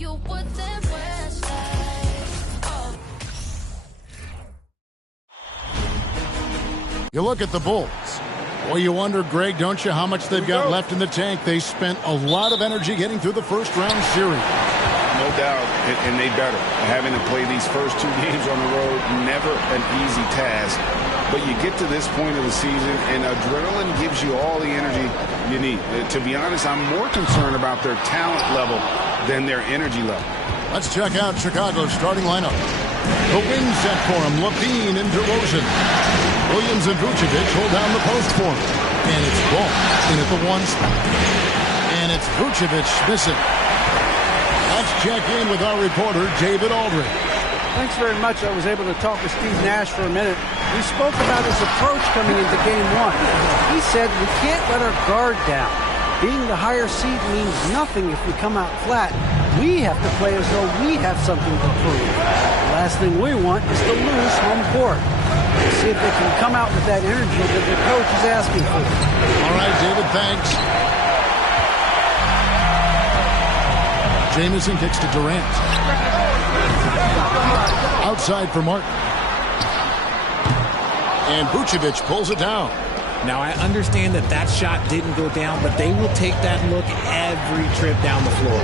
you wouldn't wish like, oh. You look at the Bulls. Well, you wonder, Greg, don't you, how much they've got left in the tank? They spent a lot of energy getting through the first-round series. No doubt, and they better. Having to play these first 2 games on the road, never an easy task. But you get to this point of the season, and adrenaline gives you all the energy you need. To be honest, I'm more concerned about their talent level than their energy level. Let's check out Chicago's starting lineup. The wing set for him, Levine and DeRozan. Williams and Vucevic hold down the post for him. And it's Ball in at the 1 spot. And it's Vucevic missing. Let's check in with our reporter, David Aldridge. Thanks very much. I was able to talk to Steve Nash for a minute. We spoke about his approach coming into Game 1. He said we can't let our guard down. Being the higher seed means nothing if we come out flat. We have to play as though we have something to prove. The last thing we want is to lose home court. We'll see if they can come out with that energy that the coach is asking for. All right, David, thanks. Jamison kicks to Durant. Outside for Martin. And Vucevic pulls it down. Now, I understand that that shot didn't go down, but they will take that look every trip down the floor.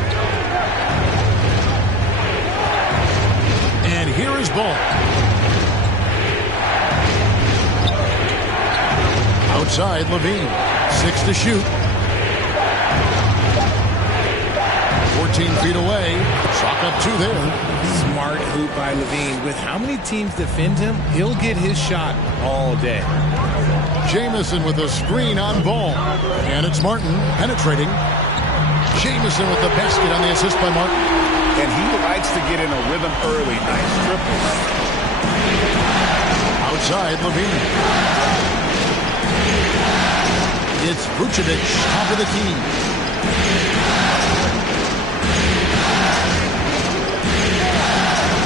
And here is Ball. Outside, Levine. 6 to shoot. 14 feet away. Chalk up 2 there. Smart hoop by Levine. With how many teams defend him, he'll get his shot all day. Jamison with a screen on Ball. And it's Martin penetrating. Jamison with the basket on the assist by Martin. And he likes to get in a rhythm early. Nice triple. Outside, Levine. It's Vucevic, top of the key.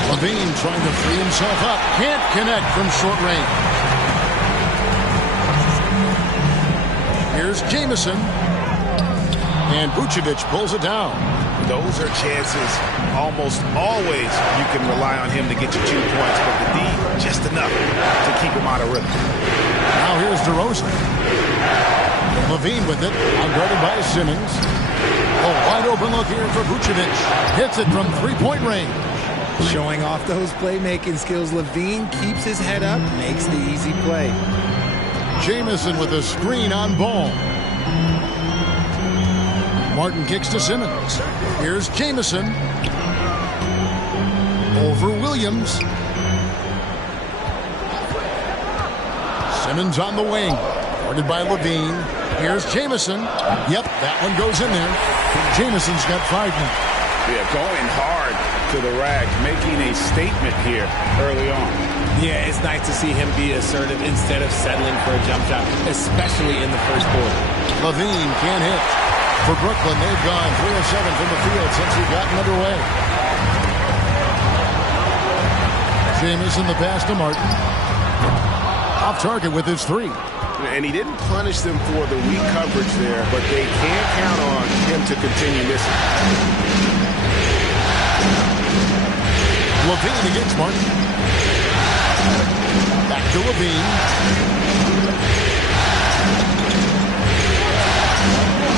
Levine trying to free himself up. Can't connect from short range. Here's Jamison. And Vucevic pulls it down. Those are chances almost always you can rely on him to get you 2 points, but the D, just enough to keep him out of rhythm. Now here's DeRozan. Levine with it, outguarded by Simmons. A wide open look here for Vucevic. Hits it from 3-point range. Showing off those playmaking skills, Levine keeps his head up, makes the easy play. Jamison with a screen on Ball. Martin kicks to Simmons. Here's Jamison. Over Williams. Simmons on the wing. Guarded by Levine. Here's Jamison. Yep, that one goes in there. Jamison's got 5 now. Yeah, going hard to the rack, making a statement here early on. Yeah, it's nice to see him be assertive instead of settling for a jump shot, especially in the first quarter. Levine can't hit. For Brooklyn, they've gone 3 of 7 from the field since we've gotten underway. Jamison the pass to Martin. Off target with his 3. And he didn't punish them for the weak coverage there, but they can't count on him to continue missing. Levine against Martin. Back to Levine.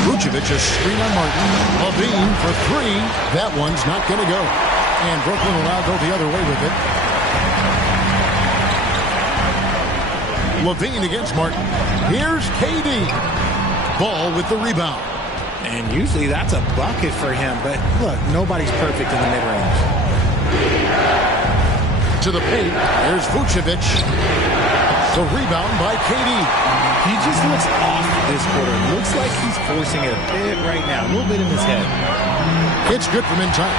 Vucevic a screen on Martin. Levine for 3. That one's not going to go. And Brooklyn will now go the other way with it. Levine against Martin. Here's KD. Ball with the rebound. And usually that's a bucket for him, but look, nobody's perfect in the mid-range. To the paint, there's Vucevic. The rebound by KD. He just looks off this quarter. Looks like he's forcing it a bit right now, a little bit in his head. It's good from inside.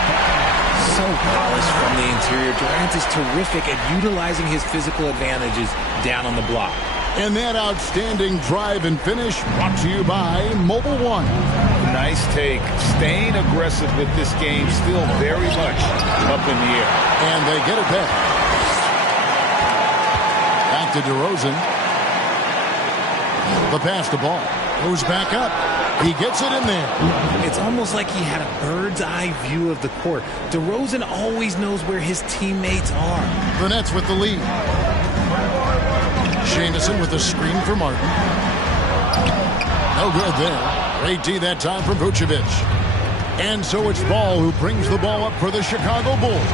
So polished from the interior. Durant is terrific at utilizing his physical advantages down on the block. And that outstanding drive and finish brought to you by Mobile One. Nice take. Staying aggressive with this game, still very much up in the air. And they get it back. Back to DeRozan. The pass to Ball. Goes back up. He gets it in there. It's almost like he had a bird's eye view of the court. DeRozan always knows where his teammates are. The Nets with the lead. Jamison with a screen for Martin. No good there. Great D that time from Vucevic. And so it's Ball who brings the ball up for the Chicago Bulls.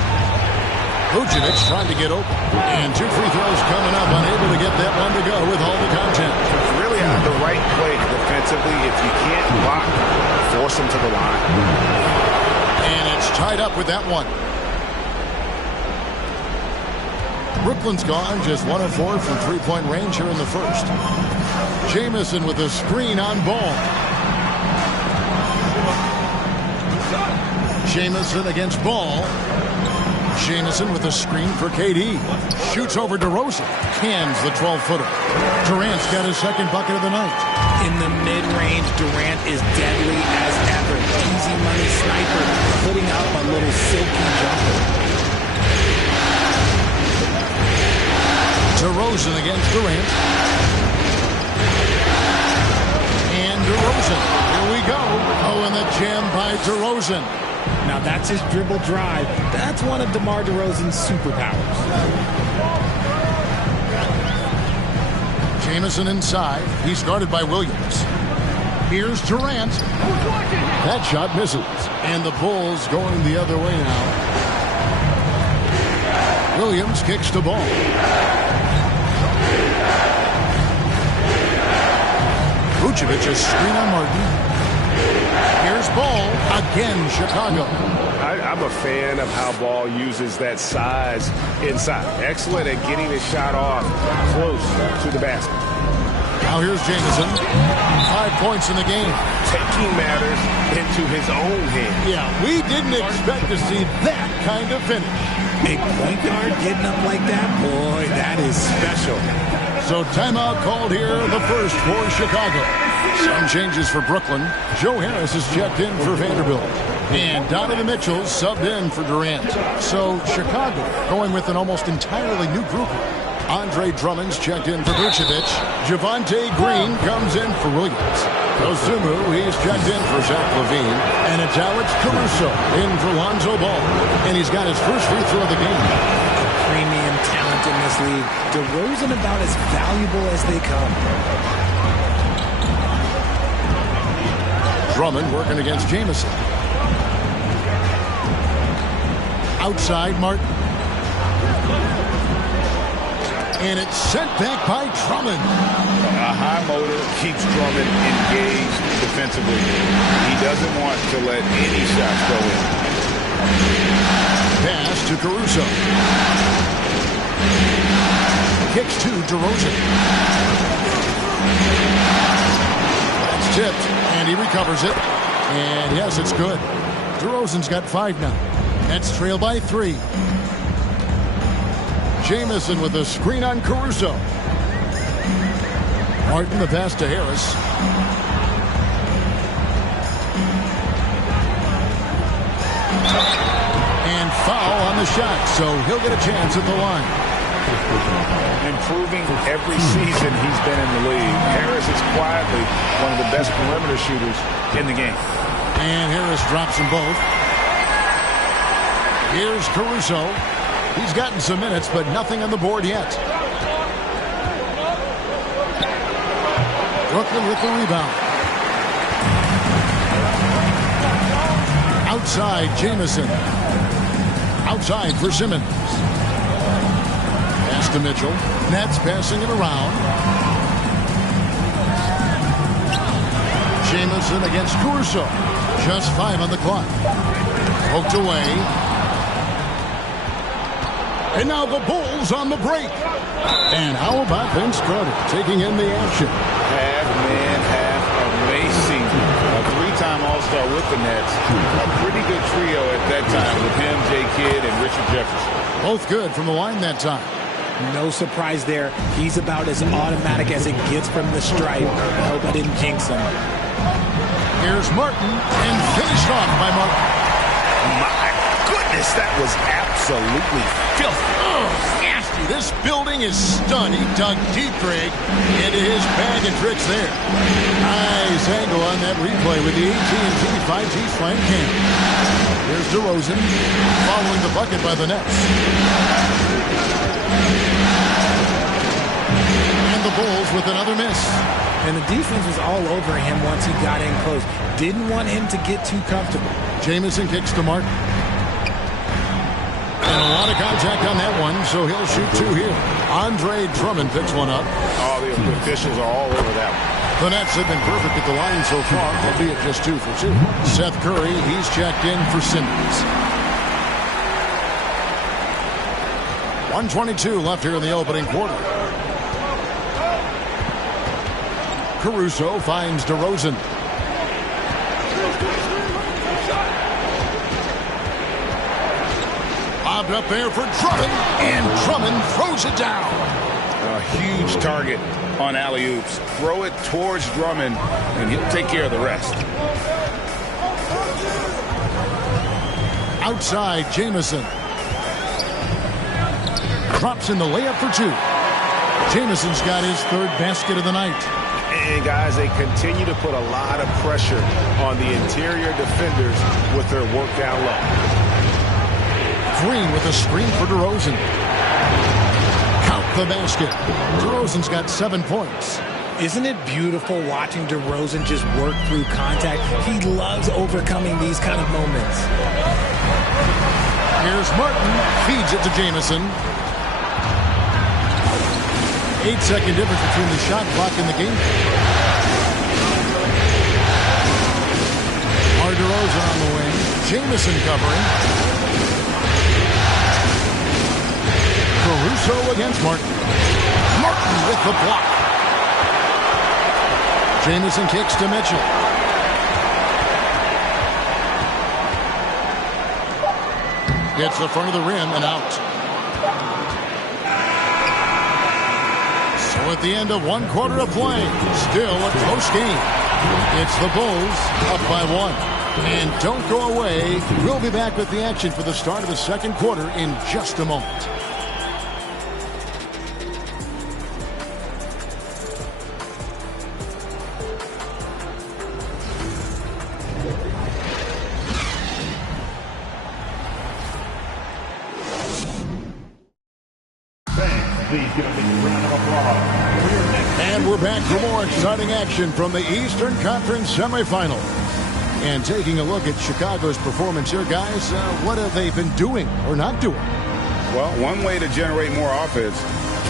Vucevic trying to get open. And 2 free throws coming up, unable to get that one to go with all the content. Really on the right play defensively. If you can't block, force them to the line. And it's tied up with that one. Brooklyn's gone just 1 of 4 from three-point range here in the first. Jamison with a screen on Ball. Jamison against Ball. Jamison with a screen for KD. Shoots over DeRozan. Cans the 12-footer. Durant's got his second bucket of the night. In the mid-range, Durant is deadly as ever. Easy money sniper, putting up a little silky jumper. DeRozan against Durant. And DeRozan. Here we go. Oh, and the jam by DeRozan. Now that's his dribble drive. That's one of DeMar DeRozan's superpowers. Jamison inside. He's guarded by Williams. Here's Durant. That shot misses. And the Bulls going the other way now. Williams kicks the ball. Vucevic a screen on Martin. Here's Ball. Again, Chicago. I'm a fan of how Ball uses that size inside. Excellent at getting the shot off close to the basket. Now here's Jamison. 5 points in the game. Taking matters into his own hands. Yeah, we didn't expect to see that kind of finish. A point guard getting up like that? Boy, that is special. So timeout called here, the first for Chicago. Some changes for Brooklyn. Joe Harris is checked in for Vanderbilt. And Donovan Mitchell subbed in for Durant. So Chicago going with an almost entirely new group. Andre Drummond's checked in for Vucevic. Javonte Green comes in for Williams. Ozumu, he's checked in for Zach LaVine. And it's Alex Caruso in for Lonzo Ball. And he's got his first free throw of the game. Premium talent in this league. DeRozan about as valuable as they come. Drummond working against Jamison. Outside Martin. And it's sent back by Drummond. A high motor keeps Drummond engaged defensively. He doesn't want to let any shots go in. Pass to Caruso. Kicks to DeRozan. That's tipped, and he recovers it. And yes, it's good. DeRozan's got 5 now. Nets trail by 3. Jamison with a screen on Caruso. Martin the pass to Harris. And foul on the shot, so he'll get a chance at the line. Improving every season he's been in the league. Harris is quietly one of the best perimeter shooters in the game. And Harris drops them both. Here's Caruso. He's gotten some minutes, but nothing on the board yet. Brooklyn with the rebound. Outside, Jamison. Outside for Simmons. Pass to Mitchell. Nets passing it around. Jamison against Caruso. Just 5 on the clock. Poked away. And now the Bulls on the break. And how about Vince Carter taking in the action? Half man, half amazing. A 3-time All-Star with the Nets. A pretty good trio at that time with him, Jay Kidd, and Richard Jefferson. Both good from the line that time. No surprise there. He's about as automatic as it gets from the stripe. I hope I didn't jinx him. Here's Martin, and finished off by Martin. My goodness, that was absolutely filthy. Oh, nasty. This building is stunned. He dug deep, Greg, into his bag of tricks there. Nice angle on that replay with the AT&T 5G Slam Cam. Here's DeRozan following the bucket by the Nets. And the Bulls with another miss. And the defense was all over him once he got in close. Didn't want him to get too comfortable. Jamison kicks to Martin. And a lot of contact on that one, so he'll shoot two here. Andre Drummond picks one up. Oh, the officials are all over that one. The Nets have been perfect at the line so far, albeit just 2 for 2. Seth Curry, he's checked in for Simmons. 1:22 left here in the opening quarter. Caruso finds DeRozan. Lobbed up there for Drummond, and Drummond throws it down. A huge target on alley-oops. Throw it towards Drummond, and he'll take care of the rest. Outside, Jamison. Drops in the layup for 2. Jamison's got his 3rd basket of the night. And, guys, they continue to put a lot of pressure on the interior defenders with their work down low. Green with a screen for DeRozan. Count the basket. DeRozan's got 7 points. Isn't it beautiful watching DeRozan just work through contact? He loves overcoming these kind of moments. Here's Martin. Feeds it to Jamison. 8-second difference between the shot clock and the game. DeRozan on the wing. Jamison covering. Caruso against Martin. Martin with the block. Jamison kicks to Mitchell. Gets the front of the rim and out. So at the end of 1 quarter of play, still a close game. It's the Bulls up by 1. And don't go away. We'll be back with the action for the start of the 2nd quarter in just a moment. Please give a big round of applause. And we're back for more exciting action from the Eastern Conference semifinal. And taking a look at Chicago's performance here, guys, what have they been doing or not doing? Well, one way to generate more offense,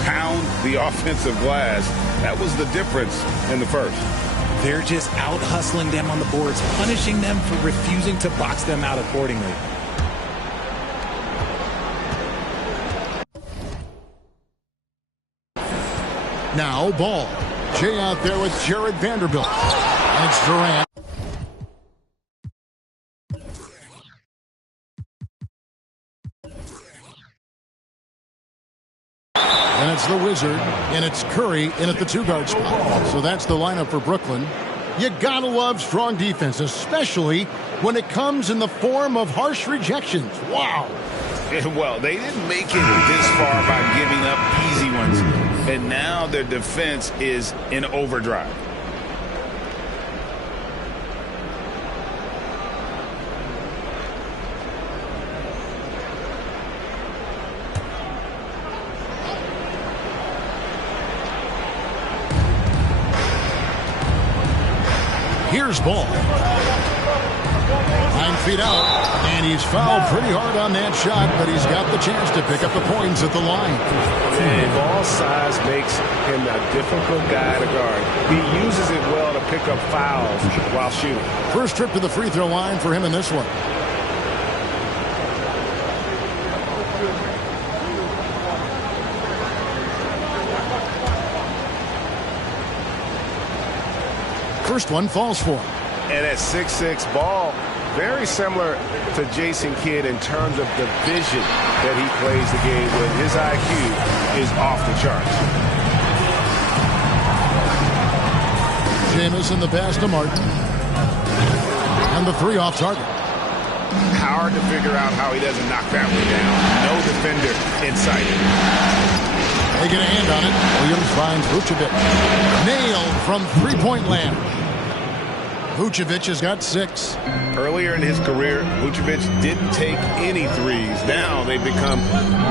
pound the offensive glass. That was the difference in the first. They're just out hustling them on the boards, punishing them for refusing to box them out accordingly. Now ball. Jay out there with Jared Vanderbilt. And it's Durant. And it's the Wizard, and it's Curry in at the 2-guard spot. So that's the lineup for Brooklyn. You gotta love strong defense, especially when it comes in the form of harsh rejections. Wow. Well, they didn't make it this far by giving up easy ones. And now their defense is in overdrive. Here's ball. 9 feet out, and he's fouled pretty hard on that shot, but he's got the chance to pick up the points at the line. And ball size makes him a difficult guy to guard. He uses it well to pick up fouls while shooting. First trip to the free throw line for him in this one. First one falls for him. And at 6'6", Ball, very similar to Jason Kidd in terms of the vision that he plays the game with. His IQ is off the charts. Jamison the pass to Martin. And the 3 off target. Hard to figure out how he doesn't knock that one down. No defender in sight. They get a hand on it. Williams finds Vucevic. Nailed from three-point land. Vucevic has got 6. Earlier in his career, Vucevic didn't take any threes. Now they've become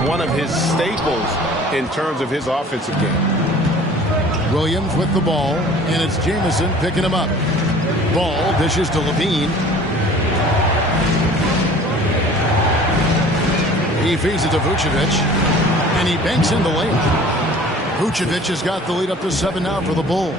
one of his staples in terms of his offensive game. Williams with the ball, and it's Jamison picking him up. Ball dishes to Levine. He feeds it to Vucevic, and he banks in the layup. Vucevic has got the lead up to 7 now for the Bulls.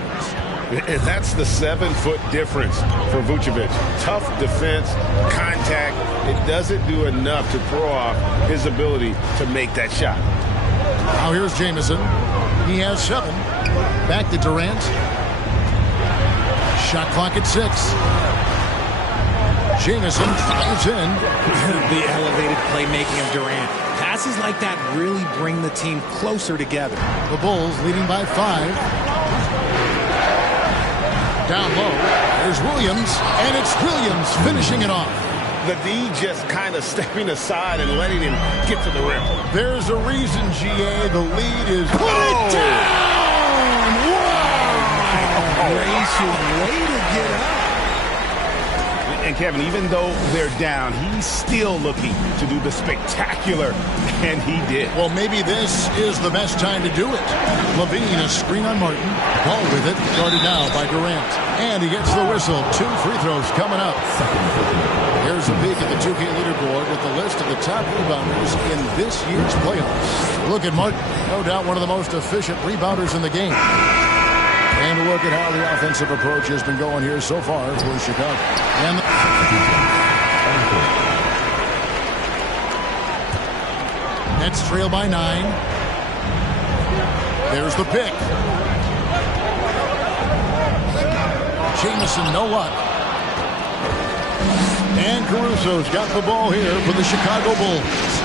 And that's the 7-foot difference for Vucevic. Tough defense, contact. It doesn't do enough to throw off his ability to make that shot. Now here's Jamison. He has 7. Back to Durant. Shot clock at 6. Jamison drives in. The elevated playmaking of Durant. Passes like that really bring the team closer together. The Bulls leading by 5. Down low, there's Williams, and it's Williams finishing it off. The D just kind of stepping aside and letting him get to the rim. There's a reason, GA, the lead is... Put it down! Whoa! Gracious, way to get up. And Kevin, even though they're down, he's still looking to do the spectacular, and he did. Well, maybe this is the best time to do it. Levine, a screen on Martin. Ball with it, guarded now by Durant. And he gets the whistle. 2 free throws coming up. Here's a peek at the 2K leaderboard with the list of the top rebounders in this year's playoffs. Look at Martin. No doubt one of the most efficient rebounders in the game. And look at how the offensive approach has been going here so far for Chicago. And Nets trail by 9. There's the pick. Jamison, no luck. And Caruso's got the ball here for the Chicago Bulls.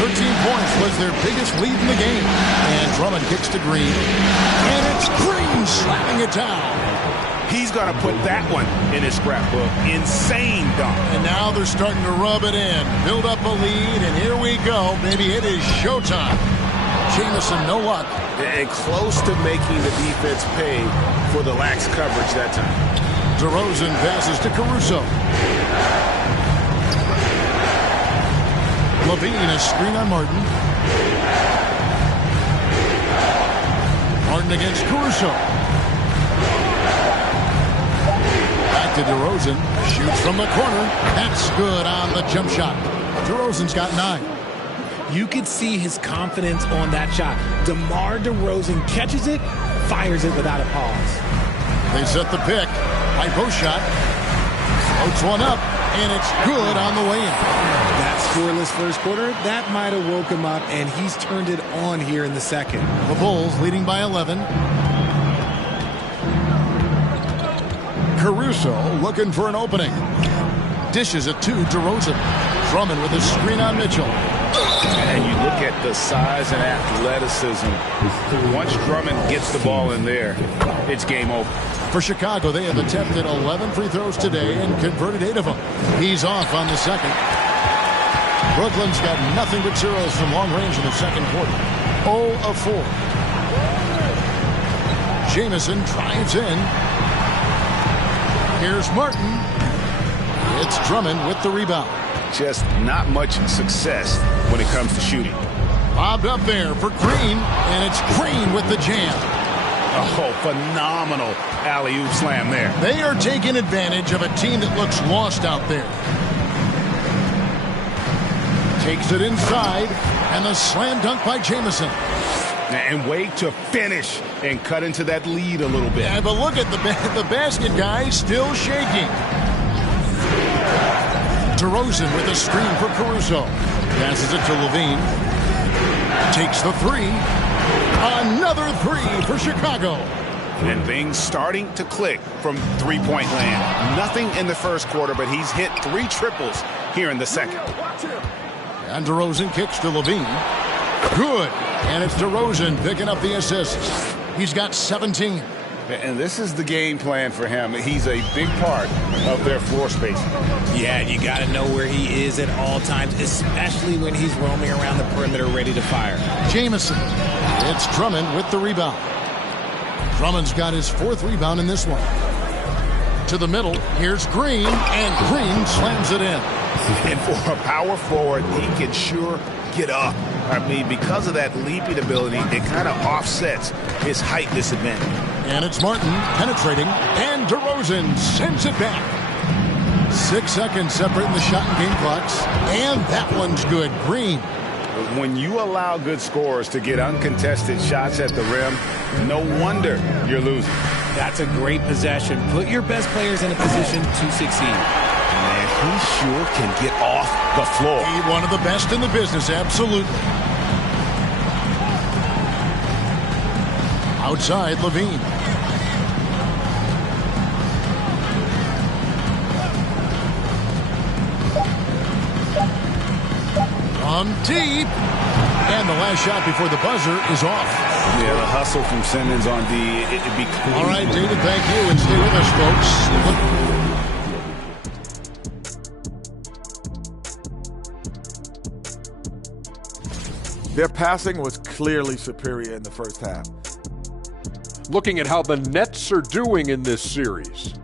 13 points was their biggest lead in the game. And Drummond kicks to Green. And it's Green slamming it down. He's going to put that one in his scrapbook. Insane dunk. And now they're starting to rub it in. Build up a lead, and here we go. Baby, it is showtime. Jamison, no luck. And close to making the defense pay for the lax coverage that time. DeRozan passes to Caruso. Levine, a screen on Martin. Martin against Caruso. Back to DeRozan. Shoots from the corner. That's good on the jump shot. DeRozan's got 9. You could see his confidence on that shot. DeMar DeRozan catches it, fires it without a pause. They set the pick. High post shot. Floats one up, and it's good on the way in. That scoreless first quarter, that might have woke him up, and he's turned it on here in the second. The Bulls leading by 11. Caruso looking for an opening. Dishes it to DeRozan. Drummond with a screen on Mitchell. And you look at the size and athleticism. Once Drummond gets the ball in there, it's game over. For Chicago, they have attempted 11 free throws today and converted 8 of them. He's off on the second. Brooklyn's got nothing but zeros from long range in the second quarter. 0 of 4. Jamison drives in. Here's Martin. It's Drummond with the rebound. Just not much success when it comes to shooting. Bobbed up there for Green, and it's Green with the jam. Oh, phenomenal alley-oop slam there. They are taking advantage of a team that looks lost out there. Takes it inside, and the slam dunk by Jamison. And wait to finish and cut into that lead a little bit. Yeah, but look at the basket guy still shaking. DeRozan with a screen for Caruso. Passes it to Levine. Takes the 3. Another 3 for Chicago. And things starting to click from three-point land. Nothing in the first quarter, but he's hit 3 triples here in the second. And DeRozan kicks to Levine. Good. And it's DeRozan picking up the assists. He's got 17. And this is the game plan for him. He's a big part of their floor space. Yeah, you got to know where he is at all times, especially when he's roaming around the perimeter ready to fire. Jamison. It's Drummond with the rebound. Drummond's got his 4th rebound in this one. To the middle, here's Green, and Green slams it in. And for a power forward, he can sure get up. I mean, because of that leaping ability, it kind of offsets his height disadvantage. And it's Martin penetrating, and DeRozan sends it back. 6 seconds separating the shot and game clocks, and that one's good. Green. When you allow good scorers to get uncontested shots at the rim, no wonder you're losing. That's a great possession. Put your best players in a position to succeed. Man, he sure can get off the floor. One of the best in the business, absolutely. Outside, Levine. From deep. And the last shot before the buzzer is off. Yeah, the hustle from Simmons on D. It'd be clean. All right, David, thank you. And stay with us, folks. Their passing was clearly superior in the first half. Looking at how the Nets are doing in this series.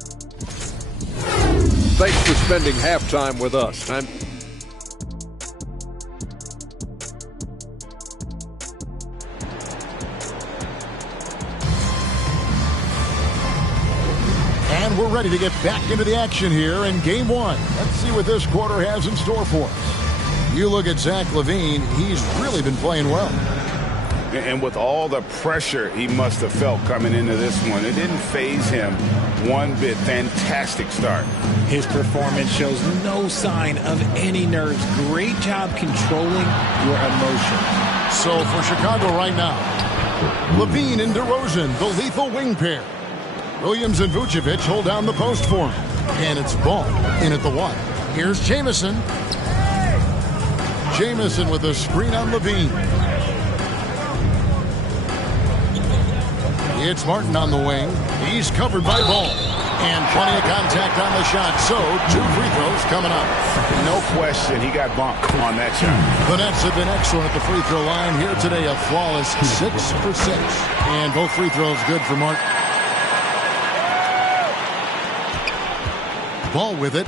Thanks for spending halftime with us. And we're ready to get back into the action here in Game 1. Let's see what this quarter has in store for us. You look at Zach LaVine, he's really been playing well. And with all the pressure he must have felt coming into this one, it didn't faze him one bit. Fantastic start. His performance shows no sign of any nerves. Great job controlling your emotions. So for Chicago right now, LaVine and DeRozan, the lethal wing pair. Williams and Vucevic hold down the post for him. And it's Ball in at the 1. Here's Jamison. Jamison with a screen on LaVine. It's Martin on the wing. He's covered by Ball. And plenty of contact on the shot. So 2 free throws coming up. No question, he got bumped on that shot. The Nets have been excellent at the free throw line here today. A flawless 6 for 6. And both free throws good for Martin. Ball with it.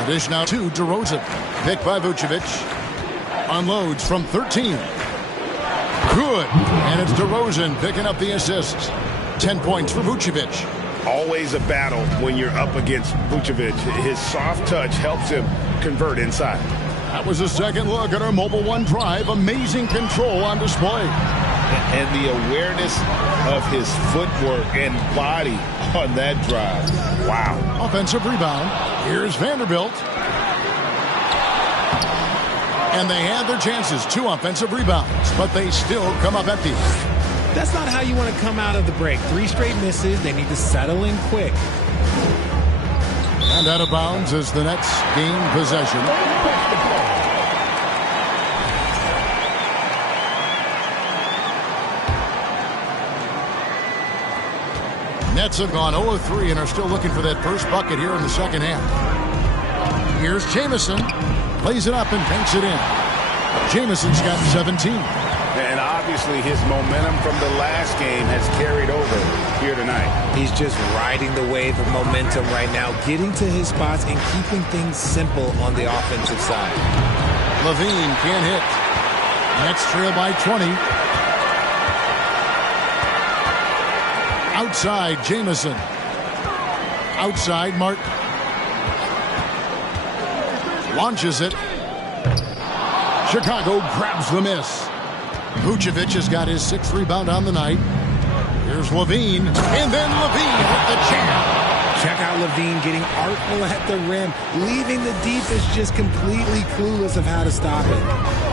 The dish now to DeRozan. Picked by Vucevic. Unloads from 13. Good. And it's DeRozan picking up the assist. 10 points for Vucevic. Always a battle when you're up against Vucevic. His soft touch helps him convert inside. That was a second look at our Mobile One drive. Amazing control on display. And the awareness of his footwork and body on that drive. Wow. Offensive rebound. Here's Vanderbilt. And they had their chances. 2 offensive rebounds, but they still come up empty. That's not how you want to come out of the break. 3 straight misses. They need to settle in quick. And out of bounds as the Nets gain possession. Nets have gone 0-3 and are still looking for that first bucket here in the second half. Here's Jamison. Plays it up and banks it in. Jamison's got 17. And obviously his momentum from the last game has carried over here tonight. He's just riding the wave of momentum right now, getting to his spots and keeping things simple on the offensive side. LaVine can't hit. Nets trail by 20. Outside, Jamison. Outside, Martin. Launches it. Chicago grabs the miss. Vucevic has got his 6th rebound on the night. Here's LaVine. And then LaVine with the jam. Check out LaVine getting artful at the rim. Leaving the deepest just completely clueless of how to stop it.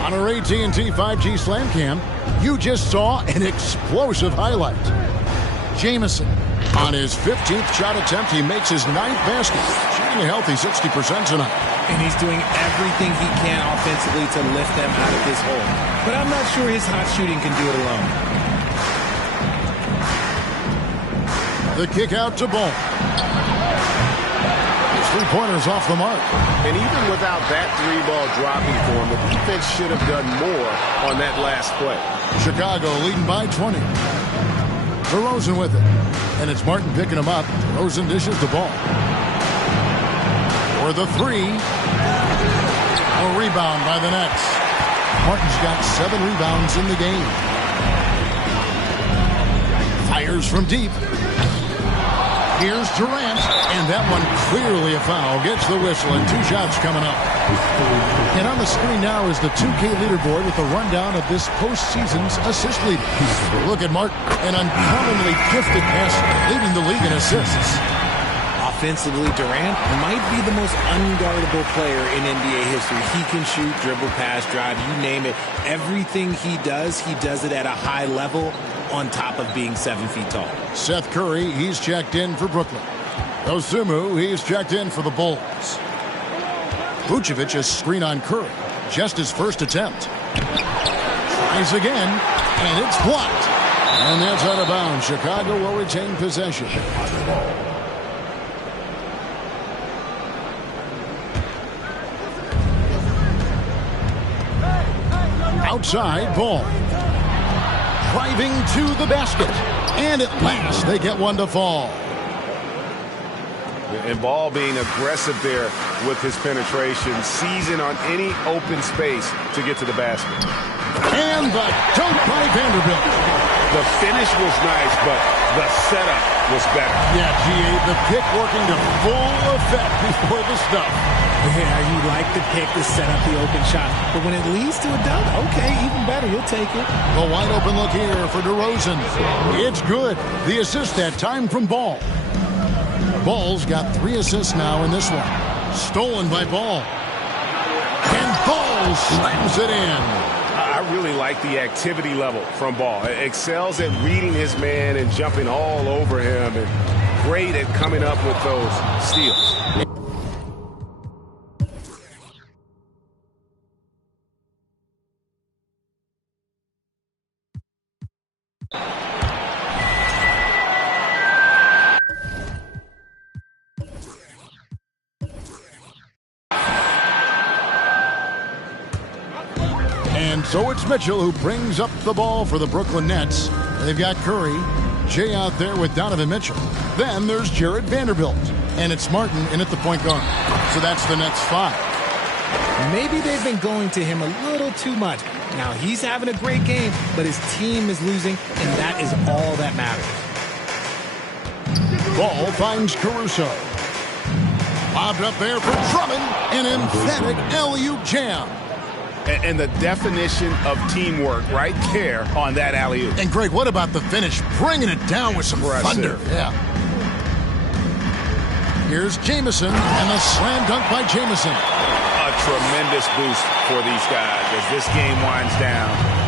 On our AT&T 5G Slam Cam, you just saw an explosive highlight. Jamison On his 15th shot attempt, he makes his 9th basket, shooting a healthy 60% tonight. And he's doing everything he can offensively to lift them out of this hole. But I'm not sure his hot shooting can do it alone. The kick out to Ball. His three-pointers off the mark. And even without that three-ball dropping for him, the defense should have done more on that last play. Chicago leading by 20. DeRozan with it. And it's Martin picking him up. DeRozan dishes the ball. For the three. A rebound by the Nets. Martin's got 7 rebounds in the game. Fires from deep. Here's Durant, and that one clearly a foul. Gets the whistle, and 2 shots coming up. And on the screen now is the 2K leaderboard with a rundown of this postseason's assist leader. Look at Martin, an uncommonly gifted passer, leading the league in assists. Offensively, Durant might be the most unguardable player in NBA history. He can shoot, dribble, pass, drive, you name it. Everything he does it at a high level on top of being 7 feet tall. Seth Curry, he's checked in for Brooklyn. Osumu, he's checked in for the Bulls. Vucevic is screen on Curry. Just his first attempt. Tries again, and it's blocked. And that's out of bounds. Chicago will retain possession. Outside, Ball. Driving to the basket. And at last, they get one to fall. And Ball being aggressive there with his penetration, seizing on any open space to get to the basket. And the dunk by Vanderbilt. The finish was nice, but the setup was better. Yeah, G.A., the pick working to full effect before the stuff. Yeah, you like the pick to set up the open shot. But when it leads to a dunk, okay, even better, you'll take it. A wide open look here for DeRozan. It's good. The assist that time from Ball. Ball's got 3 assists now in this one. Stolen by Ball. And Ball slams it in. I really like the activity level from Ball. Excels at reading his man and jumping all over him, and great at coming up with those steals. And so it's Mitchell who brings up the ball for the Brooklyn Nets. They've got Curry, Jay out there with Donovan Mitchell. Then there's Jared Vanderbilt. And it's Martin in at the point guard. So that's the Nets 5. Maybe they've been going to him a little too much. Now he's having a great game, but his team is losing, and that is all that matters. Ball finds Caruso. Lobbed up there for Drummond. An emphatic alley-oop jam. And the definition of teamwork right there on that alley-oop. And Greg, what about the finish? Bringing it down with some thunder. Yeah. Here's Jamison, and a slam dunk by Jamison. A tremendous boost for these guys as this game winds down.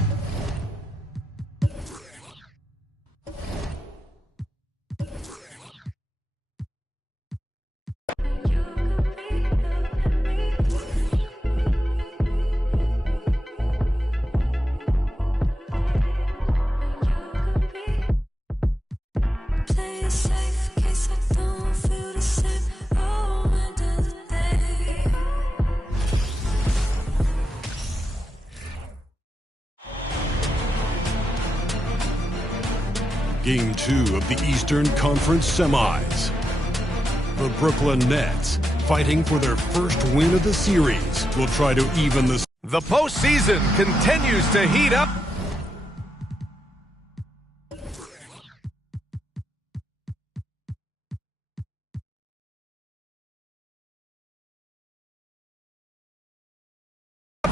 Game 2 of the Eastern Conference Semis. The Brooklyn Nets, fighting for their first win of the series, will try to even the... The postseason continues to heat up.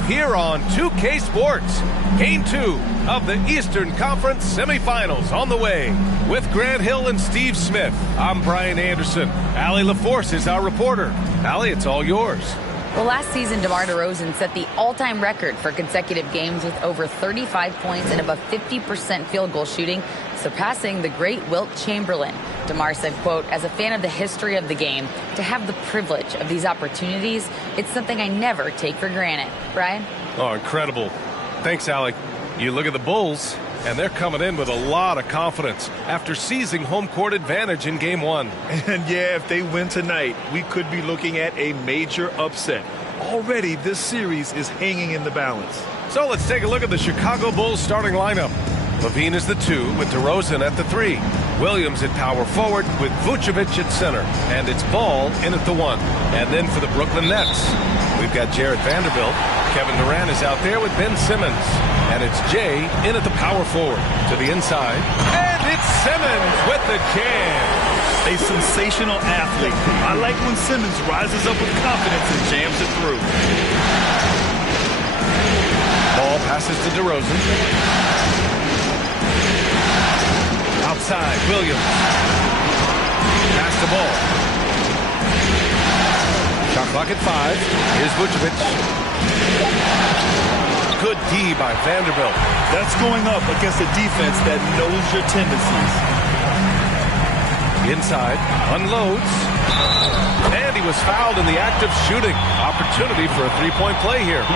Here on 2K Sports, Game 2 of the Eastern Conference Semifinals on the way. With Grant Hill and Steve Smith, I'm Brian Anderson. Allie LaForce is our reporter. Allie, it's all yours. Well, last season, DeMar DeRozan set the all-time record for consecutive games with over 35 points and above 50% field goal shooting, surpassing the great Wilt Chamberlain. DeMar said, quote, as a fan of the history of the game, to have the privilege of these opportunities, it's something I never take for granted. Brian? Oh, incredible. Thanks, Alec. You look at the Bulls, and they're coming in with a lot of confidence after seizing home court advantage in Game 1. And yeah, if they win tonight, we could be looking at a major upset. Already, this series is hanging in the balance. So let's take a look at the Chicago Bulls starting lineup. LaVine is the 2 with DeRozan at the 3. Williams at power forward with Vucevic at center. And it's Ball in at the 1. And then for the Brooklyn Nets, we've got Jarred Vanderbilt. Kevin Durant is out there with Ben Simmons. And it's Jay in at the power forward to the inside. And it's Simmons with the jam. A sensational athlete. I like when Simmons rises up with confidence and jams it through. Ball passes to DeRozan. Outside, Williams. Pass the ball. Shot clock at 5. Here's Vucevic. Good D by Vanderbilt. That's going up against a defense that knows your tendencies. Inside, unloads. And he was fouled in the act of shooting. Opportunity for a three-point play here.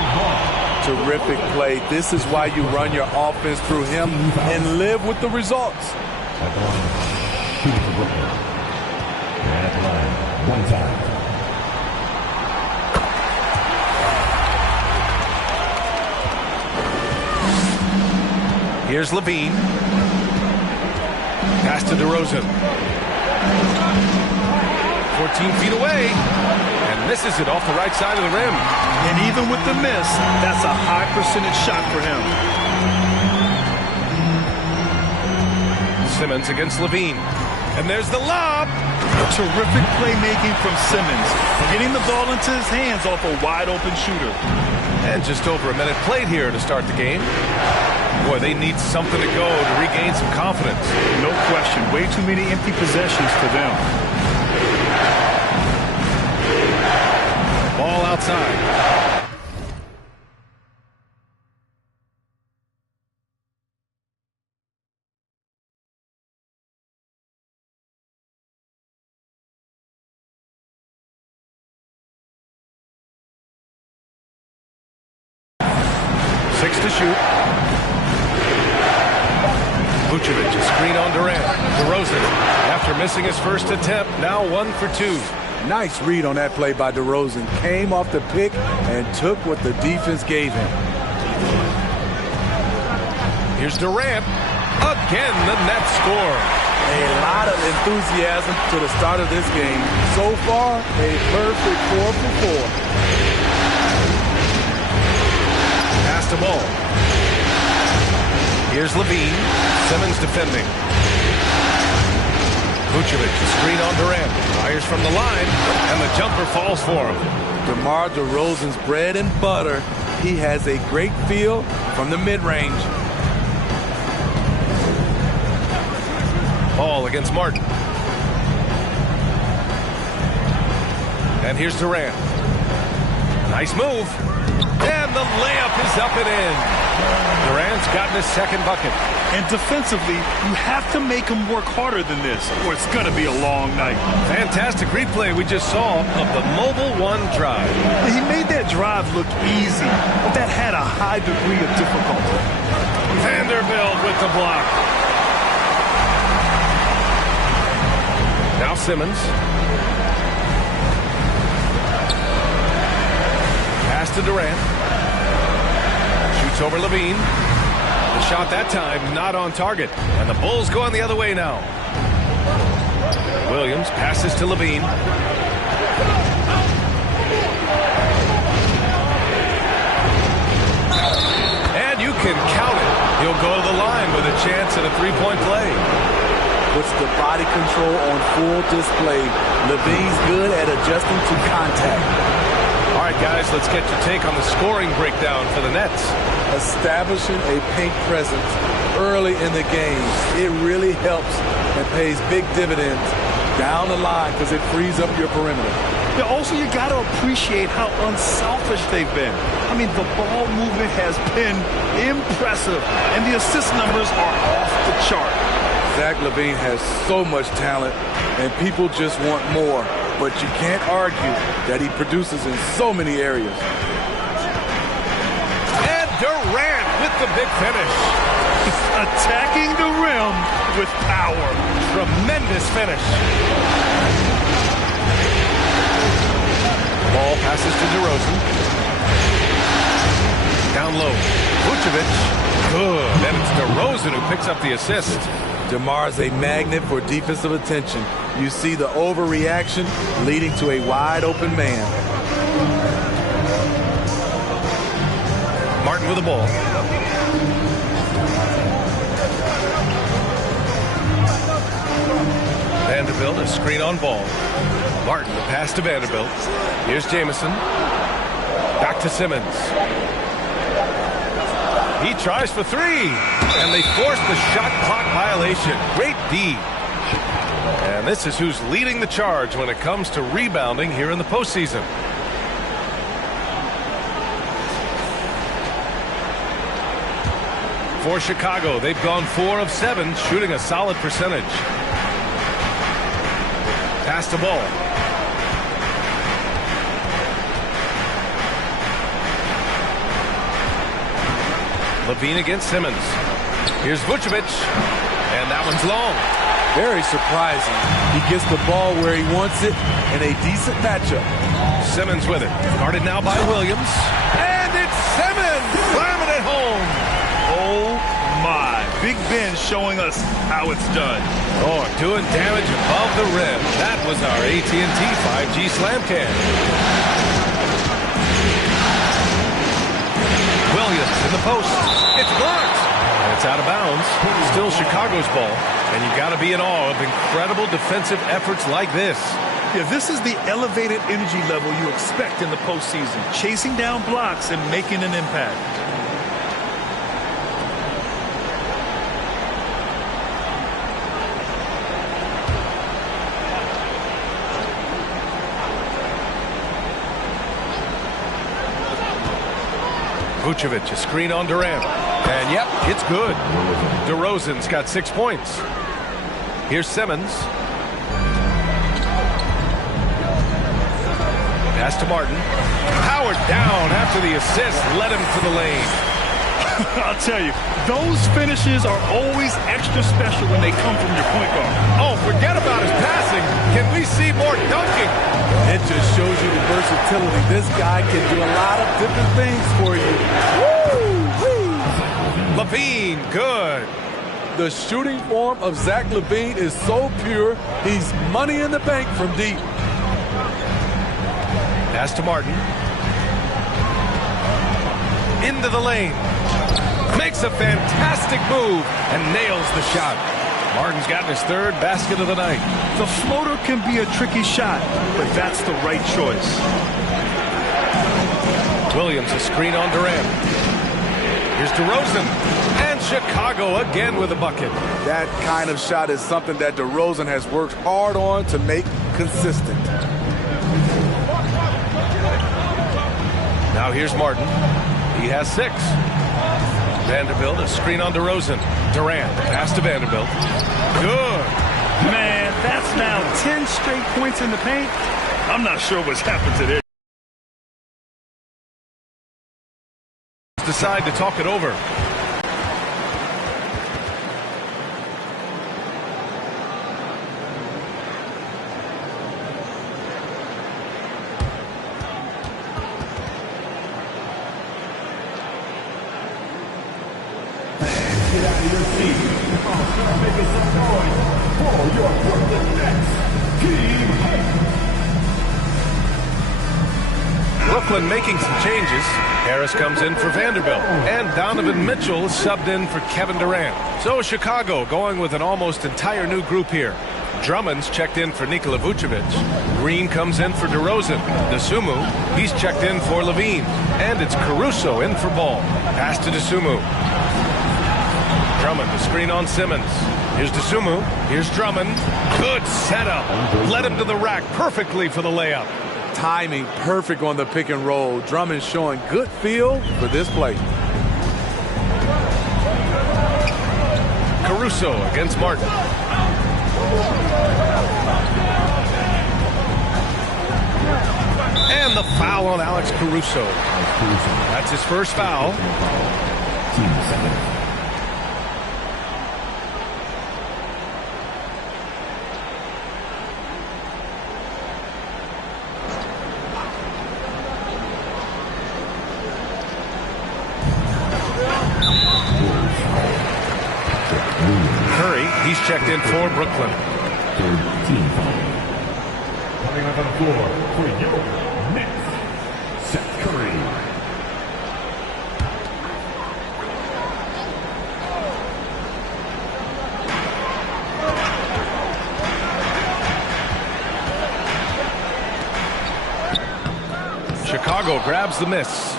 Terrific play. This is why you run your offense through him and live with the results. At the line, shooting for Brooklyn. And at the line, 1 time. Here's LaVine. Pass to DeRozan. 14 feet away. And misses it off the right side of the rim. And even with the miss, that's a high percentage shot for him. Simmons against LaVine. And there's the lob. Terrific playmaking from Simmons. Getting the ball into his hands off a wide open shooter. And just over a minute played here to start the game. Boy, they need something to go to regain some confidence. No question. Way too many empty possessions for them. Ball outside. Six to shoot. Vucevic, a screen on Durant. DeRozan, after missing his first attempt, now 1 for 2. Nice read on that play by DeRozan. Came off the pick and took what the defense gave him. Here's Durant. Again, the Nets score. A lot of enthusiasm to the start of this game. So far, a perfect 4 for 4. Pass the ball. Here's LaVine. Simmons defending. Vucevic, a screen on Durant. Fires from the line, and the jumper falls for him. DeMar DeRozan's bread and butter. He has a great feel from the mid-range. Ball against Martin. And here's Durant. Nice move. And the layup is up and in. Durant's gotten his second bucket. And defensively, you have to make him work harder than this, or it's going to be a long night. Fantastic replay we just saw of the Mobile One drive. He made that drive look easy, but that had a high degree of difficulty. Vanderbilt with the block. Now Simmons. Pass to Durant. Shoots over LaVine. The shot that time not on target. And the Bulls going the other way now. Williams passes to LaVine. And you can count it. He'll go to the line with a chance at a three-point play. Puts the body control on full display. LaVine's good at adjusting to contact. All right, guys, let's get your take on the scoring breakdown for the Nets. Establishing a paint presence early in the game, it really helps and pays big dividends down the line because it frees up your perimeter. Yeah, also, you got to appreciate how unselfish they've been. I mean, the ball movement has been impressive, and the assist numbers are off the chart. Zach LaVine has so much talent, and people just want more. But you can't argue that he produces in so many areas. And Durant with the big finish. Attacking the rim with power. Tremendous finish. Ball passes to DeRozan. Down low. Vucevic. Good. And it's DeRozan who picks up the assist. DeMar's a magnet for defensive attention. You see the overreaction leading to a wide open man. Martin with the ball. Vanderbilt, a screen on ball. Martin, the pass to Vanderbilt. Here's Jamison. Back to Simmons. He tries for three, and they force the shot clock violation. Great D. And this is who's leading the charge when it comes to rebounding here in the postseason. For Chicago, they've gone 4 of 7, shooting a solid percentage. Pass the ball. LaVine against Simmons. Here's Vucevic, and that one's long. Very surprising. He gets the ball where he wants it in a decent matchup. Simmons with it. Guarded now by Williams. And it's Simmons! Slamming it home! Oh my. Big Ben showing us how it's done. Oh, doing damage above the rim. That was our AT&T 5G slam cam. Williams in the post. It's blocked. And it's out of bounds. Still Chicago's ball. And you've got to be in awe of incredible defensive efforts like this. Yeah, this is the elevated energy level you expect in the postseason. Chasing down blocks and making an impact. Vucevic, a screen on Durant. And yep, it's good. DeRozan's got 6 points. Here's Simmons. Pass to Martin. Powered down after the assist. Led him to the lane. I'll tell you, those finishes are always extra special when they come from your point guard. Oh, forget about his passing. Can we see more dunking? It just shows you the versatility. This guy can do a lot of different things for you. Woo! LaVine, good. The shooting form of Zach LaVine is so pure, he's money in the bank from deep. Pass to Martin. Into the lane. Makes a fantastic move and nails the shot. Martin's gotten his 3rd basket of the night. The floater can be a tricky shot, but that's the right choice. Williams, a screen on Durant. Here's DeRozan. And Chicago again with a bucket. That kind of shot is something that DeRozan has worked hard on to make consistent. Now here's Martin. He has 6. Vanderbilt, a screen on DeRozan. Durant, pass to Vanderbilt. Good. Man, that's now 10 straight points in the paint. I'm not sure what's happened to this. Decide to talk it over. Get out of your seat. Start making some noise for your Brooklyn Nets. Team Brooklyn making some changes. Harris comes in for Vanderbilt. And Donovan Mitchell is subbed in for Kevin Durant. So Chicago going with an almost entire new group here. Drummond's checked in for Nikola Vucevic. Green comes in for DeRozan. Dosunmu, he's checked in for LaVine. And it's Caruso in for Ball. Pass to Dosunmu. Drummond, the screen on Simmons. Here's Dosunmu. Here's Drummond. Good setup. Led him to the rack perfectly for the layup. Timing perfect on the pick and roll. Drummond showing good feel for this play. Caruso against Martin. And the foul on Alex Caruso. That's his first foul. Team second. He's checked in for Brooklyn. Third team foul. Coming up on the floor for your Knicks, Seth Curry. Chicago grabs the miss.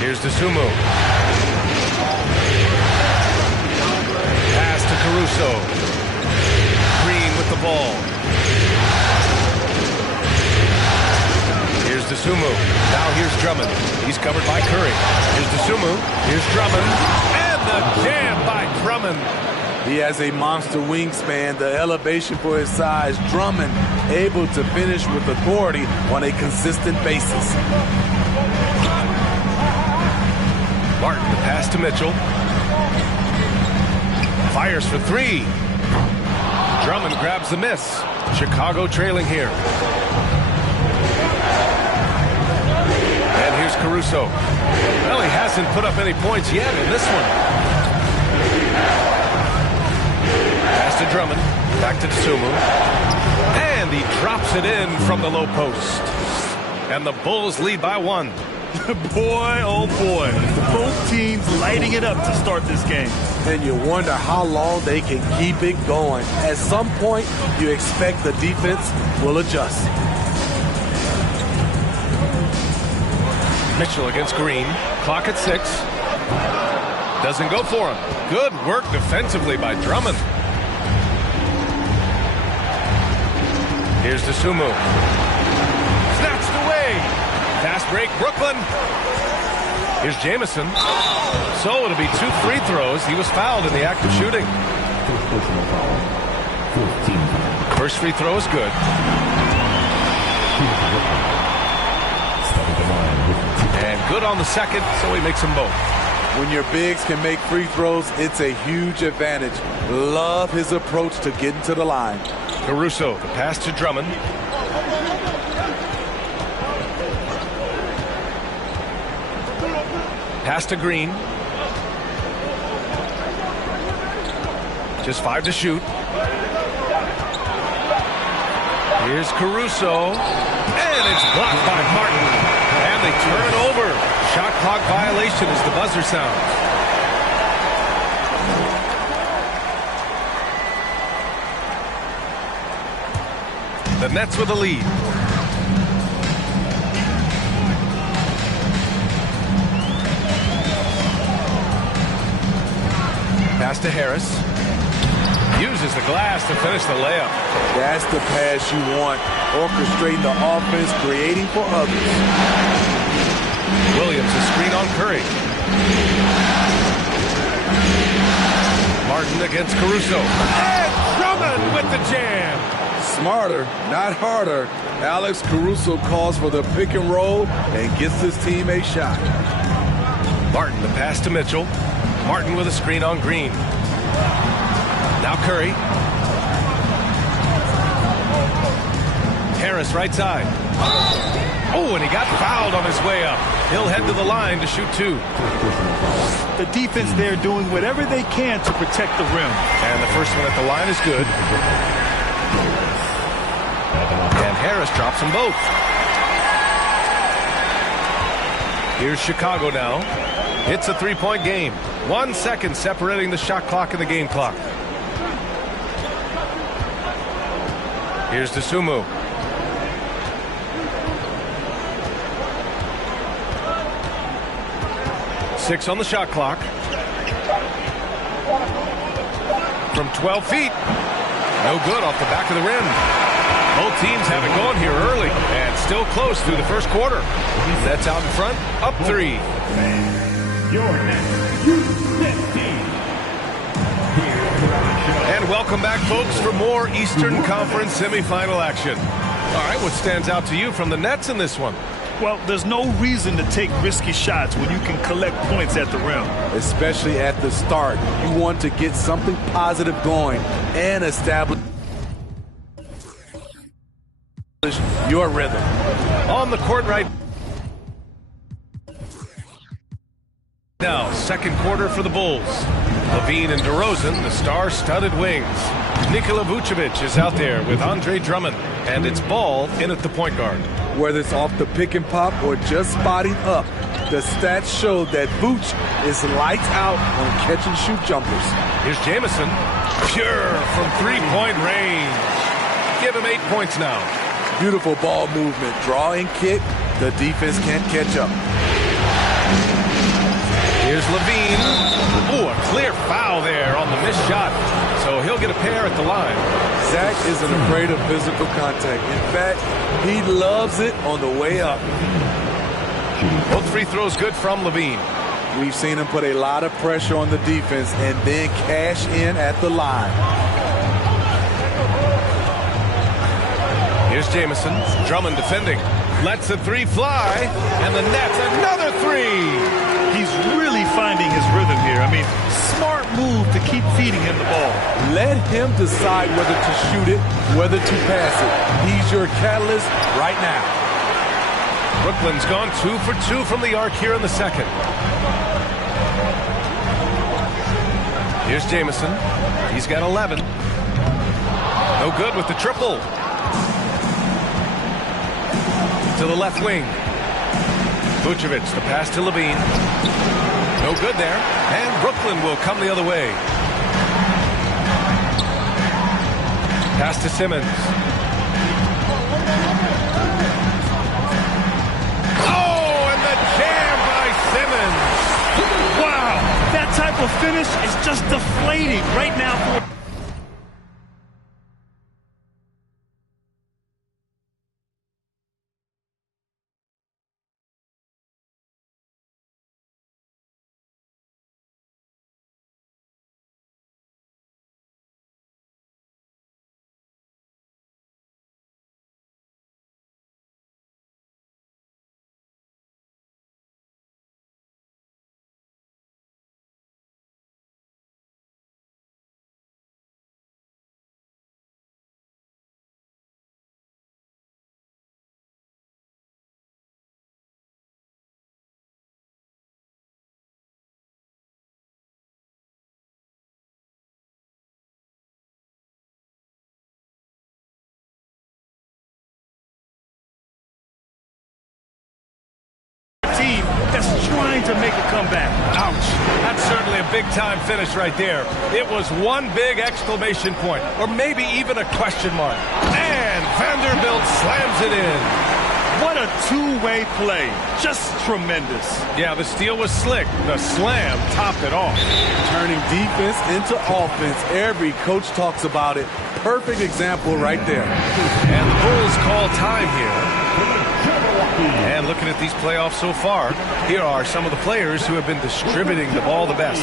Here's DeSumo. Caruso. Green with the ball. Here's DeSumo. Now here's Drummond. He's covered by Curry. Here's DeSumo. Here's Drummond. And the jam by Drummond. He has a monster wingspan, the elevation for his size. Drummond able to finish with authority on a consistent basis. Martin, the pass to Mitchell. Fires for three. Drummond grabs the miss. Chicago trailing here. And here's Caruso. Well, he hasn't put up any points yet in this one. Pass to Drummond. Back to DeSumo. And he drops it in from the low post. And the Bulls lead by one. Boy, oh boy. Both teams lighting it up to start this game. And you wonder how long they can keep it going. At some point, you expect the defense will adjust. Mitchell against Green. Clock at 6. Doesn't go for him. Good work defensively by Drummond. Here's DeSumo. Snatched away. Fast break, Brooklyn. Here's Jamison. So it'll be 2 free throws. He was fouled in the act of shooting. First free throw is good. And good on the second, so he makes them both. When your bigs can make free throws, it's a huge advantage. Love his approach to getting to the line. Caruso, the pass to Drummond. Pass to Green. Just 5 to shoot. Here's Caruso. And it's blocked by Martin. And they turn it over. Shot clock violation as the buzzer sounds. The Nets with the lead. Pass to Harris. Uses the glass to finish the layup. That's the pass you want. Orchestrating the offense, creating for others. Williams, a screen on Curry. Martin against Caruso. And Drummond with the jam. Smarter, not harder. Alex Caruso calls for the pick and roll and gets his team a shot. Martin, the pass to Mitchell. Martin with a screen on Green. Now Curry. Harris right side. Oh, and he got fouled on his way up. He'll head to the line to shoot 2. The defense there doing whatever they can to protect the rim. And the first one at the line is good. And Harris drops them both. Here's Chicago now. It's a 3-point game. 1 second separating the shot clock and the game clock. Here's DeSumo. Six on the shot clock. From 12 feet. No good off the back of the rim. Both teams have it going here early and still close through the first quarter. Nets out in front, up 3. Your next team. And welcome back, folks, for more Eastern Conference semifinal action. All right, what stands out to you from the Nets in this one? Well, there's no reason to take risky shots when you can collect points at the rim. Especially at the start. You want to get something positive going and establish your rhythm. On the court right now, second quarter for the Bulls. Levine and DeRozan, the star-studded wings. Nikola Vucevic is out there with Andre Drummond, and it's Ball in at the point guard. Whether it's off the pick and pop or just spotting up, the stats show that Vooch is lights out on catch-and-shoot jumpers. Here's Jamison, pure from three-point range. Give him 8 points now. Beautiful ball movement, draw and kick. The defense can't catch up. Here's Levine. Ooh, a clear foul there on the missed shot. So he'll get a pair at the line. Zach isn't afraid of physical contact. In fact, he loves it on the way up. Both free throws good from Levine. We've seen him put a lot of pressure on the defense and then cash in at the line. Here's Jamison. Drummond defending. Lets the three fly. And the Nets, another three. He's really finding his rhythm here. I mean, smart move to keep feeding him the ball. Let him decide whether to shoot it, whether to pass it. He's your catalyst right now. Brooklyn's gone 2 for 2 from the arc here in the second. Here's Jamison. He's got 11. No good with the triple. To the left wing. Vucevic, the pass to Levine. No good there. And Brooklyn will come the other way. Pass to Simmons. Oh, and the jam by Simmons. Wow, that type of finish is just deflating right now for... team that's trying to make a comeback. Ouch. That's certainly a big-time finish right there. It was one big exclamation point, or maybe even a question mark. And Vanderbilt slams it in. What a two-way play. Just tremendous. Yeah, the steal was slick. The slam topped it off. Turning defense into offense. Every coach talks about it. Perfect example right there. And the Bulls call time here. And looking at these playoffs so far, here are some of the players who have been distributing the ball the best.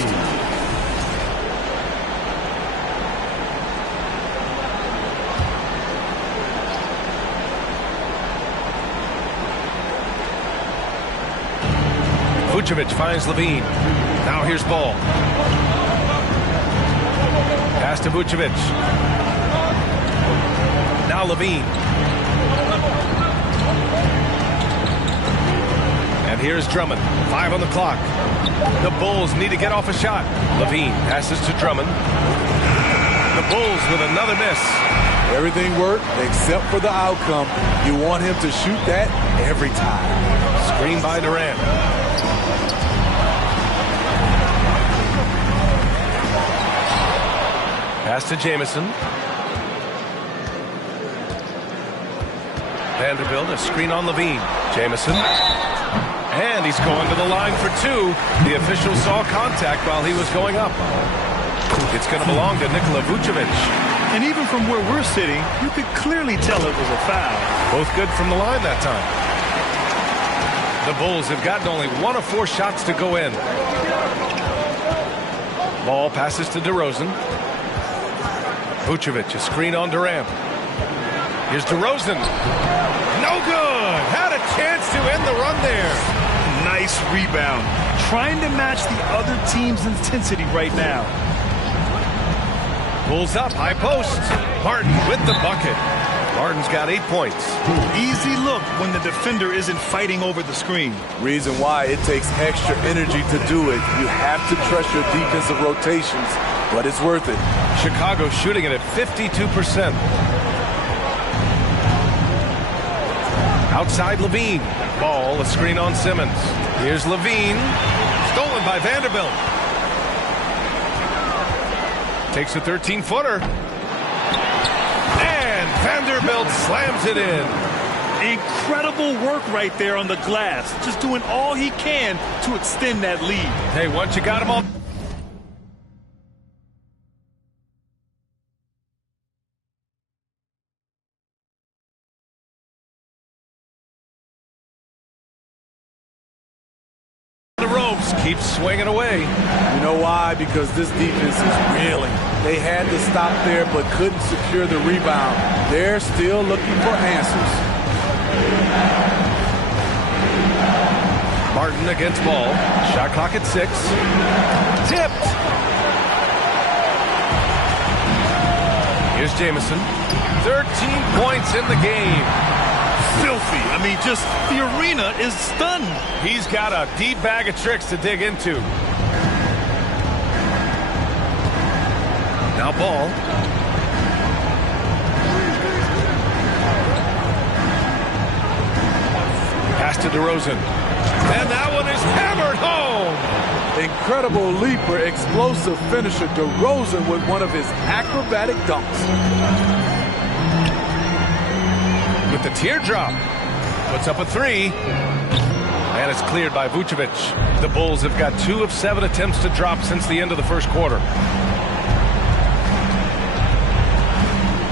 Vucevic finds Levine. Now here's Ball. Pass to Vucevic. Now Levine. And here's Drummond. 5 on the clock. The Bulls need to get off a shot. Levine passes to Drummond. The Bulls with another miss. Everything worked except for the outcome. You want him to shoot that every time. Screen by Durant. Pass to Jamison. Vanderbilt, a screen on Levine. Jamison. And he's going to the line for two. The official saw contact while he was going up. It's going to belong to Nikola Vucevic. And even from where we're sitting, you could clearly tell it was a foul. Both good from the line that time. The Bulls have gotten only 1 of 4 shots to go in. Ball passes to DeRozan. Vucevic, a screen on Durant. Here's DeRozan. No good. Had a chance to end the run there. Nice rebound. Trying to match the other team's intensity right now. Pulls up, high post. Martin with the bucket. Martin's got 8 points. Easy look when the defender isn't fighting over the screen. Reason why it takes extra energy to do it. You have to trust your defensive rotations, but it's worth it. Chicago shooting it at 52%. Outside Levine. Ball, a screen on Simmons. Here's Levine. Stolen by Vanderbilt. Takes a 13-footer. And Vanderbilt slams it in. Incredible work right there on the glass. Just doing all he can to extend that lead. Hey, once you got him on the ropes, keeps swinging away. You know why? Because this defense is reeling. They had to stop there but couldn't secure the rebound. They're still looking for answers. Martin against ball. Shot clock at 6. Tipped. Here's Jamison. 13 points in the game. Filthy. I mean, just the arena is stunned. He's got a deep bag of tricks to dig into. Now ball. Pass to DeRozan. And that one is hammered home. Incredible leaper, explosive finisher. DeRozan with one of his acrobatic dunks. With the teardrop. Puts up a 3. And it's cleared by Vucevic. The Bulls have got 2 of 7 attempts to drop since the end of the first quarter.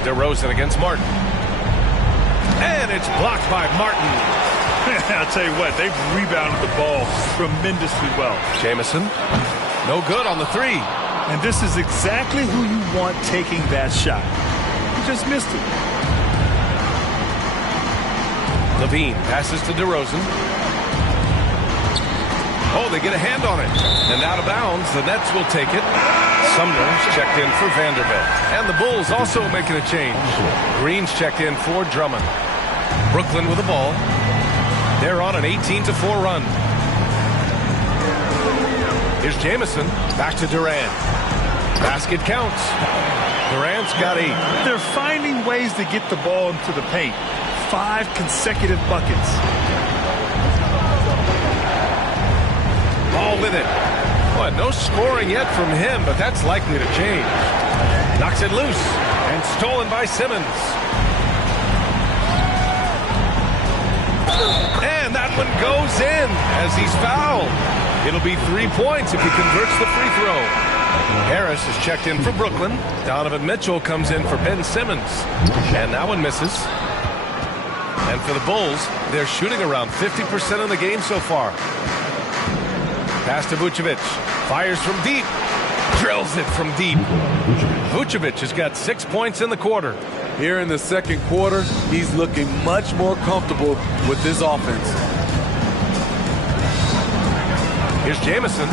DeRozan against Martin. And it's blocked by Martin. I'll tell you what, they've rebounded the ball tremendously well. Jamison, no good on the 3. And this is exactly who you want taking that shot. He just missed it. Levine passes to DeRozan. Oh, they get a hand on it. And out of bounds, the Nets will take it. Sumner's checked in for Vanderbilt. And the Bulls also making a change. Green's checked in for Drummond. Brooklyn with the ball. They're on an 18-4 run. Here's Jamison. Back to Durant. Basket counts. Durant's got 8. They're finding ways to get the ball into the paint. 5 consecutive buckets. Ball with it. Boy, no scoring yet from him, but that's likely to change. Knocks it loose and stolen by Simmons. And that one goes in as he's fouled. It'll be 3 points if he converts the free throw. Harris is checked in for Brooklyn. Donovan Mitchell comes in for Ben Simmons. And that one misses. And for the Bulls, they're shooting around 50% of the game so far. Pass to Vucevic. Fires from deep. Drills it from deep. Vucevic has got 6 points in the quarter. Here in the second quarter, he's looking much more comfortable with this offense. Here's Jamison.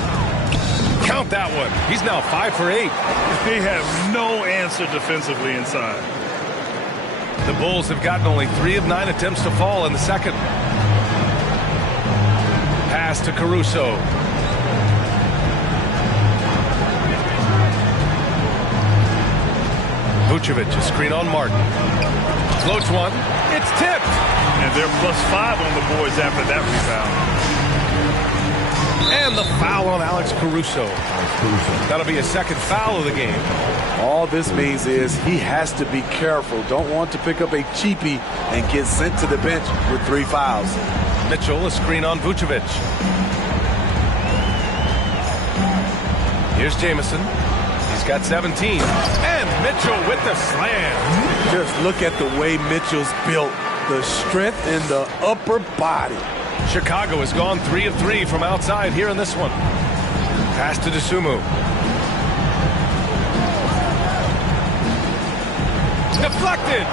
Count that one. He's now 5 for 8. They have no answer defensively inside. The Bulls have gotten only 3 of 9 attempts to fall in the second. Pass to Caruso. Vucevic, a screen on Martin. Floats one. It's tipped. And they're +5 on the boards after that rebound. And the foul on Alex Caruso. That'll be a second foul of the game. All this means is he has to be careful. Don't want to pick up a cheapie and get sent to the bench with 3 fouls. Mitchell, a screen on Vucevic. Here's Jamison. He's got 17. And Mitchell with the slam. Just look at the way Mitchell's built. The strength in the upper body. Chicago has gone 3 of 3 from outside here in this one. Pass to DeSumo. deflected.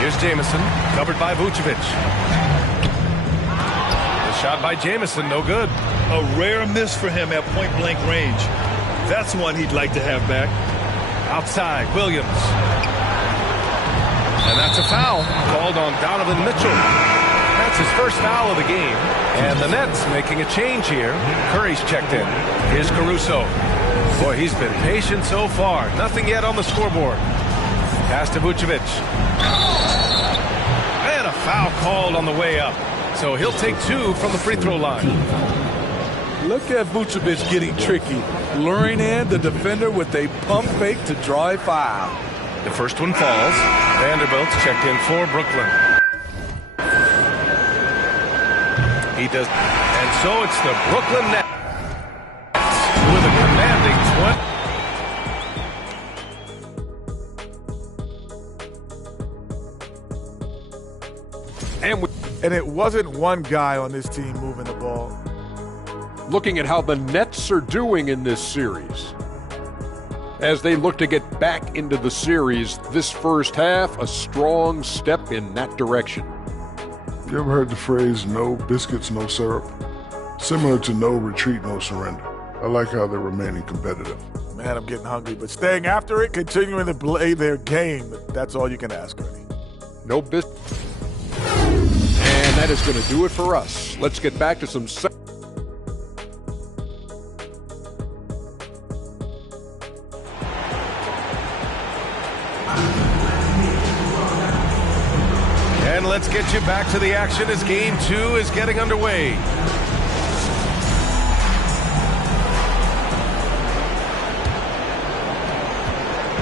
Here's Jamison, covered by Vucevic. The shot by Jamison, no good. A rare miss for him at point-blank range. That's one he'd like to have back. Outside, Williams. And that's a foul called on Donovan Mitchell. That's his first foul of the game. And the Nets making a change here. Curry's checked in. Here's Caruso. Boy, he's been patient so far. Nothing yet on the scoreboard. Pass to Vucevic. And a foul called on the way up. So he'll take 2 from the free throw line. Look at Vucevic getting tricky, luring in the defender with a pump fake to draw a foul. The first one falls. Vanderbilt's checked in for Brooklyn. He does. And so it's the Brooklyn Nets with a commanding 20. And it wasn't one guy on this team moving the ball. Looking at how the Nets are doing in this series. As they look to get back into the series, this first half, a strong step in that direction. You ever heard the phrase, no biscuits, no syrup? Similar to no retreat, no surrender. I like how they're remaining competitive. Man, I'm getting hungry, but staying after it, continuing to play their game, that's all you can ask, Ernie. No biscuits. And that is going to do it for us. Let's get back to some... And let's get you back to the action as Game 2 is getting underway.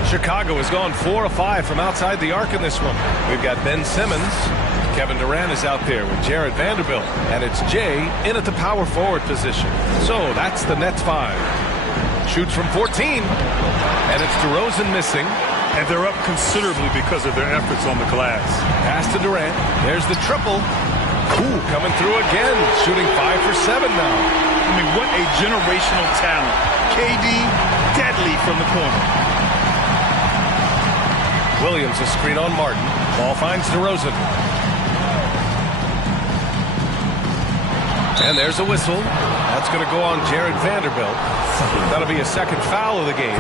Chicago has gone 4 of 5 from outside the arc in this one. We've got Ben Simmons. Kevin Durant is out there with Jared Vanderbilt. And it's Jay in at the power forward position. So that's the Nets 5. Shoots from 14. And it's DeRozan missing. And they're up considerably because of their efforts on the glass. Pass to Durant. There's the triple. Ooh, coming through again. Shooting 5 for 7 now. I mean, what a generational talent. KD, deadly from the corner. Williams, a screen on Martin. Ball finds DeRozan. And there's a whistle. That's going to go on Jared Vanderbilt. That'll be a second foul of the game.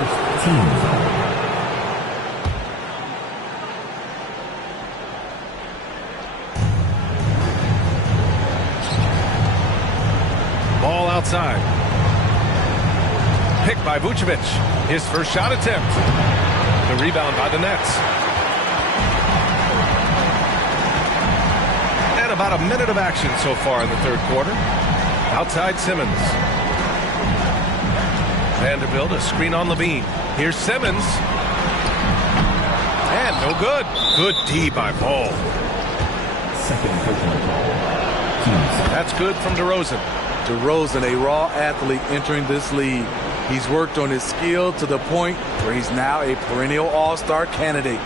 Ball outside. Picked by Vucevic. His first shot attempt. The rebound by the Nets. And about a minute of action so far in the third quarter. Outside Simmons. Vanderbilt, a screen on Levine. Here's Simmons. And no good. Good D by Paul. That's good from DeRozan. DeRozan, a raw athlete entering this league. He's worked on his skill to the point where he's now a perennial all-star candidate.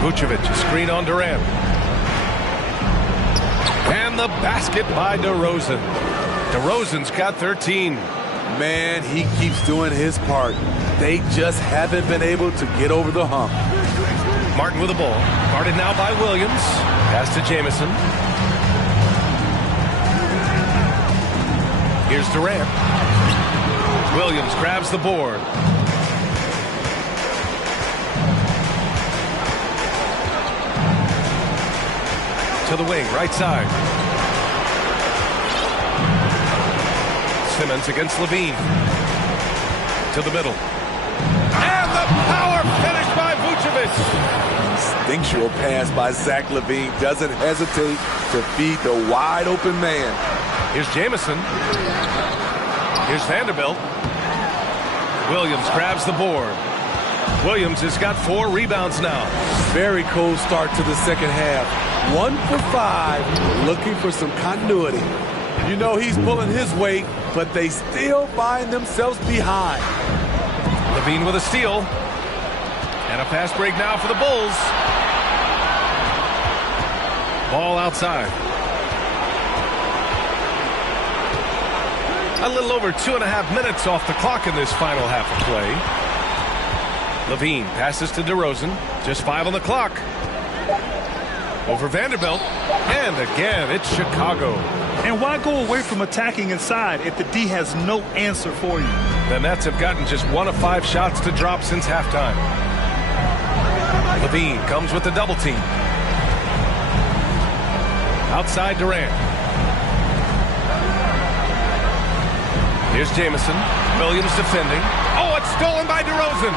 Vucevic, a screen on Durant. And the basket by DeRozan. DeRozan's got 13. Man, he keeps doing his part. They just haven't been able to get over the hump. Martin with the ball. Guarded now by Williams. Pass to Jamison. Here's Durant. Williams grabs the board. To the wing, right side. Simmons against Levine. To the middle. And the power finish by Vucevic. Instinctual pass by Zach Levine. Doesn't hesitate to feed the wide open man. Here's Jamison. Here's Vanderbilt. Williams grabs the board. Williams has got 4 rebounds now. Very cold start to the second half. 1 for 5, looking for some continuity. You know he's pulling his weight, but they still find themselves behind. Levine with a steal. And a fast break now for the Bulls. Ball outside. A little over 2.5 minutes off the clock in this final half of play. Levine passes to DeRozan. Just 5 on the clock. Over Vanderbilt. And again, it's Chicago. And why go away from attacking inside if the D has no answer for you? The Nets have gotten just 1 of 5 shots to drop since halftime. Levine comes with the double team. Outside Durant. Here's Jamison. Williams defending. Oh, it's stolen by DeRozan.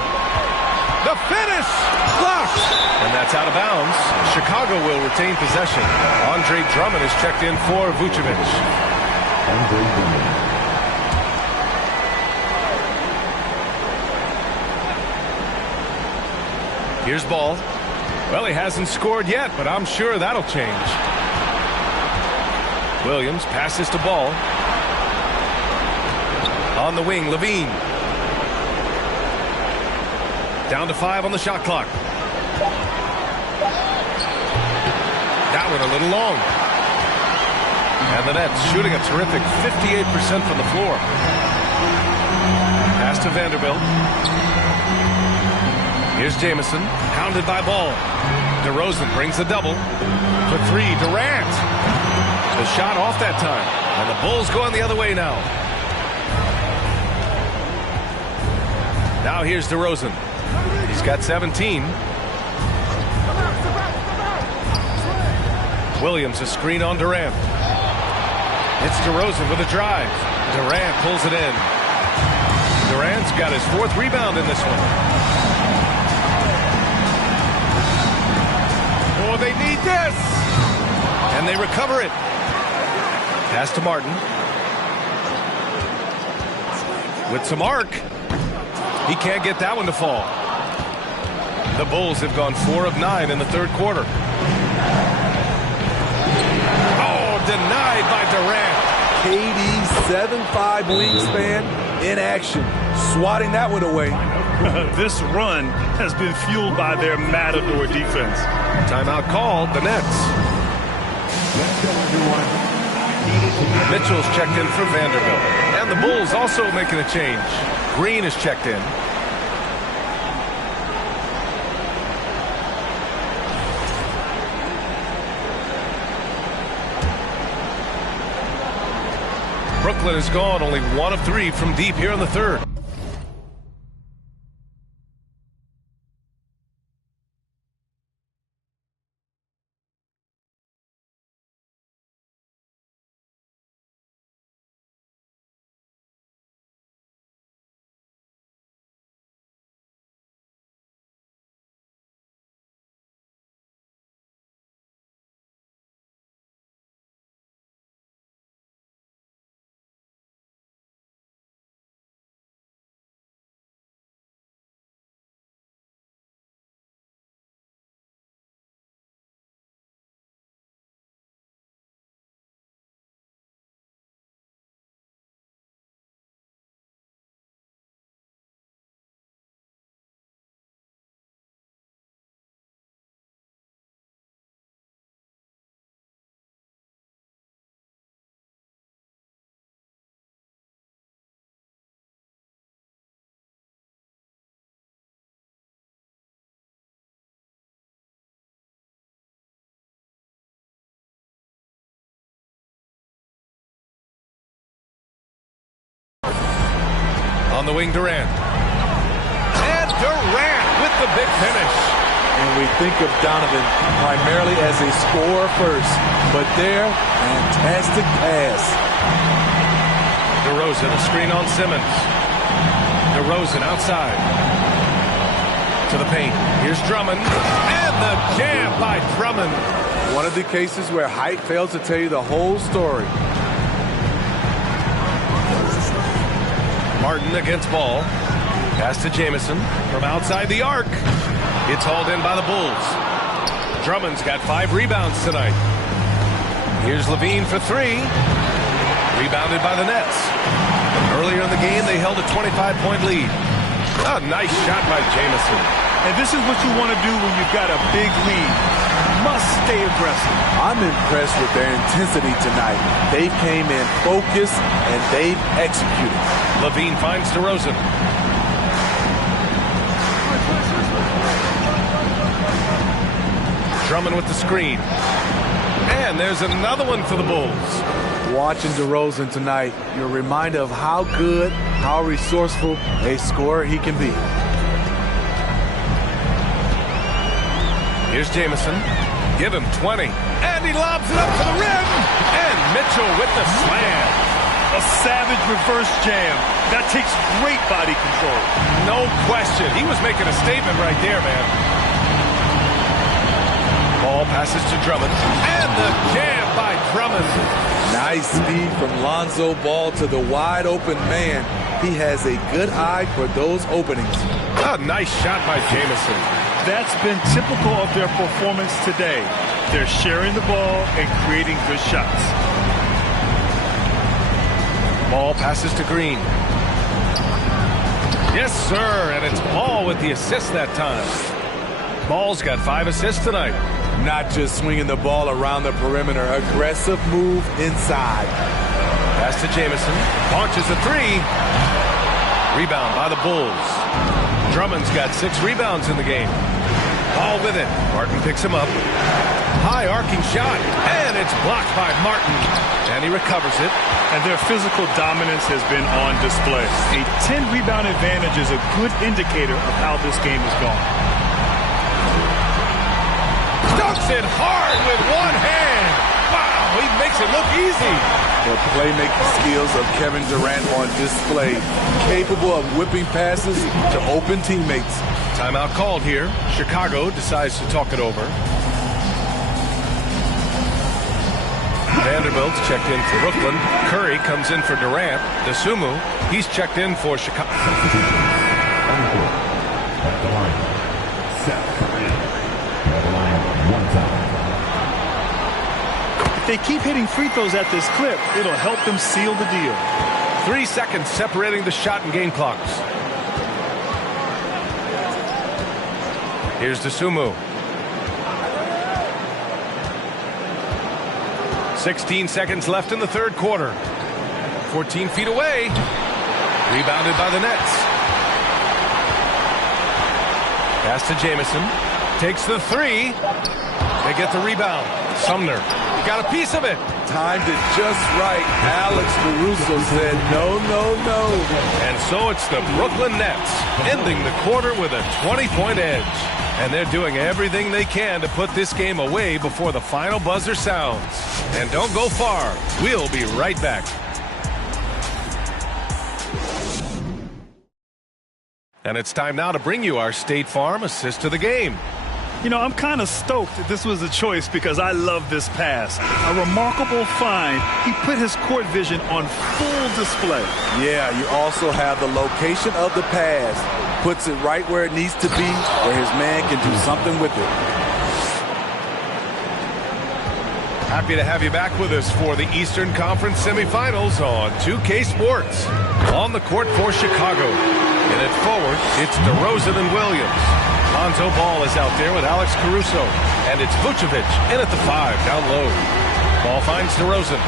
The finish! Blocked! And that's out of bounds. Chicago will retain possession. Andre Drummond is checked in for Vucevic. Here's Ball. Well, he hasn't scored yet, but I'm sure that'll change. Williams passes to Ball. On the wing, Levine. Down to 5 on the shot clock. That one a little long. And the Nets shooting a terrific 58% from the floor. Pass to Vanderbilt. Here's Jamison, pounded by Ball. DeRozan brings the double. For 3, Durant. The shot off that time. And the Bulls going the other way now. Now here's DeRozan. He's got 17. Williams a screen on Durant. It's DeRozan with a drive. Durant pulls it in. Durant's got his 4th rebound in this one. Oh, they need this! And they recover it. Pass to Martin. With some arc. He can't get that one to fall. The Bulls have gone 4 of 9 in the 3rd quarter. Oh, denied by Durant. KD's 7'5" wingspan in action, swatting that one away. This run has been fueled by their matador defense. Timeout called, the Nets. Mitchell's checked in for Vanderbilt. And the Bulls also making a change. Green is checked in. Brooklyn is gone, only 1 of 3 from deep here in the 3rd. On the wing, Durant. And Durant with the big finish. And we think of Donovan primarily as a scorer first, but there, fantastic pass. DeRozan, a screen on Simmons. DeRozan outside. To the paint. Here's Drummond. And the jam by Drummond. One of the cases where height fails to tell you the whole story. Martin against Ball. Pass to Jamison from outside the arc. It's hauled in by the Bulls. Drummond's got 5 rebounds tonight. Here's Levine for 3. Rebounded by the Nets. Earlier in the game, they held a 25-point lead. A nice shot by Jamison. And this is what you want to do when you've got a big lead. Must stay aggressive. I'm impressed with their intensity tonight. They came in focused and they've executed. Levine finds DeRozan. Drummond with the screen. And there's another one for the Bulls. Watching DeRozan tonight, you're reminded of how good, how resourceful a scorer he can be. Here's Jamison. Give him 20. And he lobs it up to the rim. And Mitchell with the slam. A savage reverse jam. That takes great body control. No question. He was making a statement right there, man. Ball passes to Drummond. And the jam by Drummond. Nice speed from Lonzo Ball to the wide open man. He has a good eye for those openings. A nice shot by Jamison. That's been typical of their performance today. They're sharing the ball and creating good shots. Ball passes to Green. Yes, sir, and it's Ball with the assist that time. Ball's got 5 assists tonight. Not just swinging the ball around the perimeter, aggressive move inside. Pass to Jamison. Launches a 3. Rebound by the Bulls. Drummond's got 6 rebounds in the game. Ball with it. Martin picks him up. High arcing shot. And it's blocked by Martin. And he recovers it. And their physical dominance has been on display. A 10-rebound advantage is a good indicator of how this game has gone. Dunks it hard with one hand. Wow, he makes it look easy. The playmaking skills of Kevin Durant on display, capable of whipping passes to open teammates. Timeout called here. Chicago decides to talk it over. Vanderbilt's checked in for Brooklyn. Curry comes in for Durant. DeSumo, he's checked in for Chicago. At the line, Seth Curry. At the line, 1 time. If they keep hitting free throws at this clip, it'll help them seal the deal. 3 seconds separating the shot and game clocks. Here's DeSumo. 16 seconds left in the third quarter. 14 feet away. Rebounded by the Nets. Pass to Jamison. Takes the 3. They get the rebound. Sumner got a piece of it. Timed it just right. Alex Caruso said no, no, no. And so it's the Brooklyn Nets ending the quarter with a 20-point edge. And they're doing everything they can to put this game away before the final buzzer sounds. And don't go far. We'll be right back. And it's time now to bring you our State Farm assist to the game. You know, I'm kind of stoked that this was a choice because I love this pass. A remarkable find. He put his court vision on full display. Yeah, you also have the location of the pass. Puts it right where it needs to be, where his man can do something with it. Happy to have you back with us for the Eastern Conference semifinals on 2K Sports. On the court for Chicago. In it forward, it's DeRozan and Williams. Lonzo Ball is out there with Alex Caruso. And it's Vucevic in at the 5, down low. Ball finds DeRozan.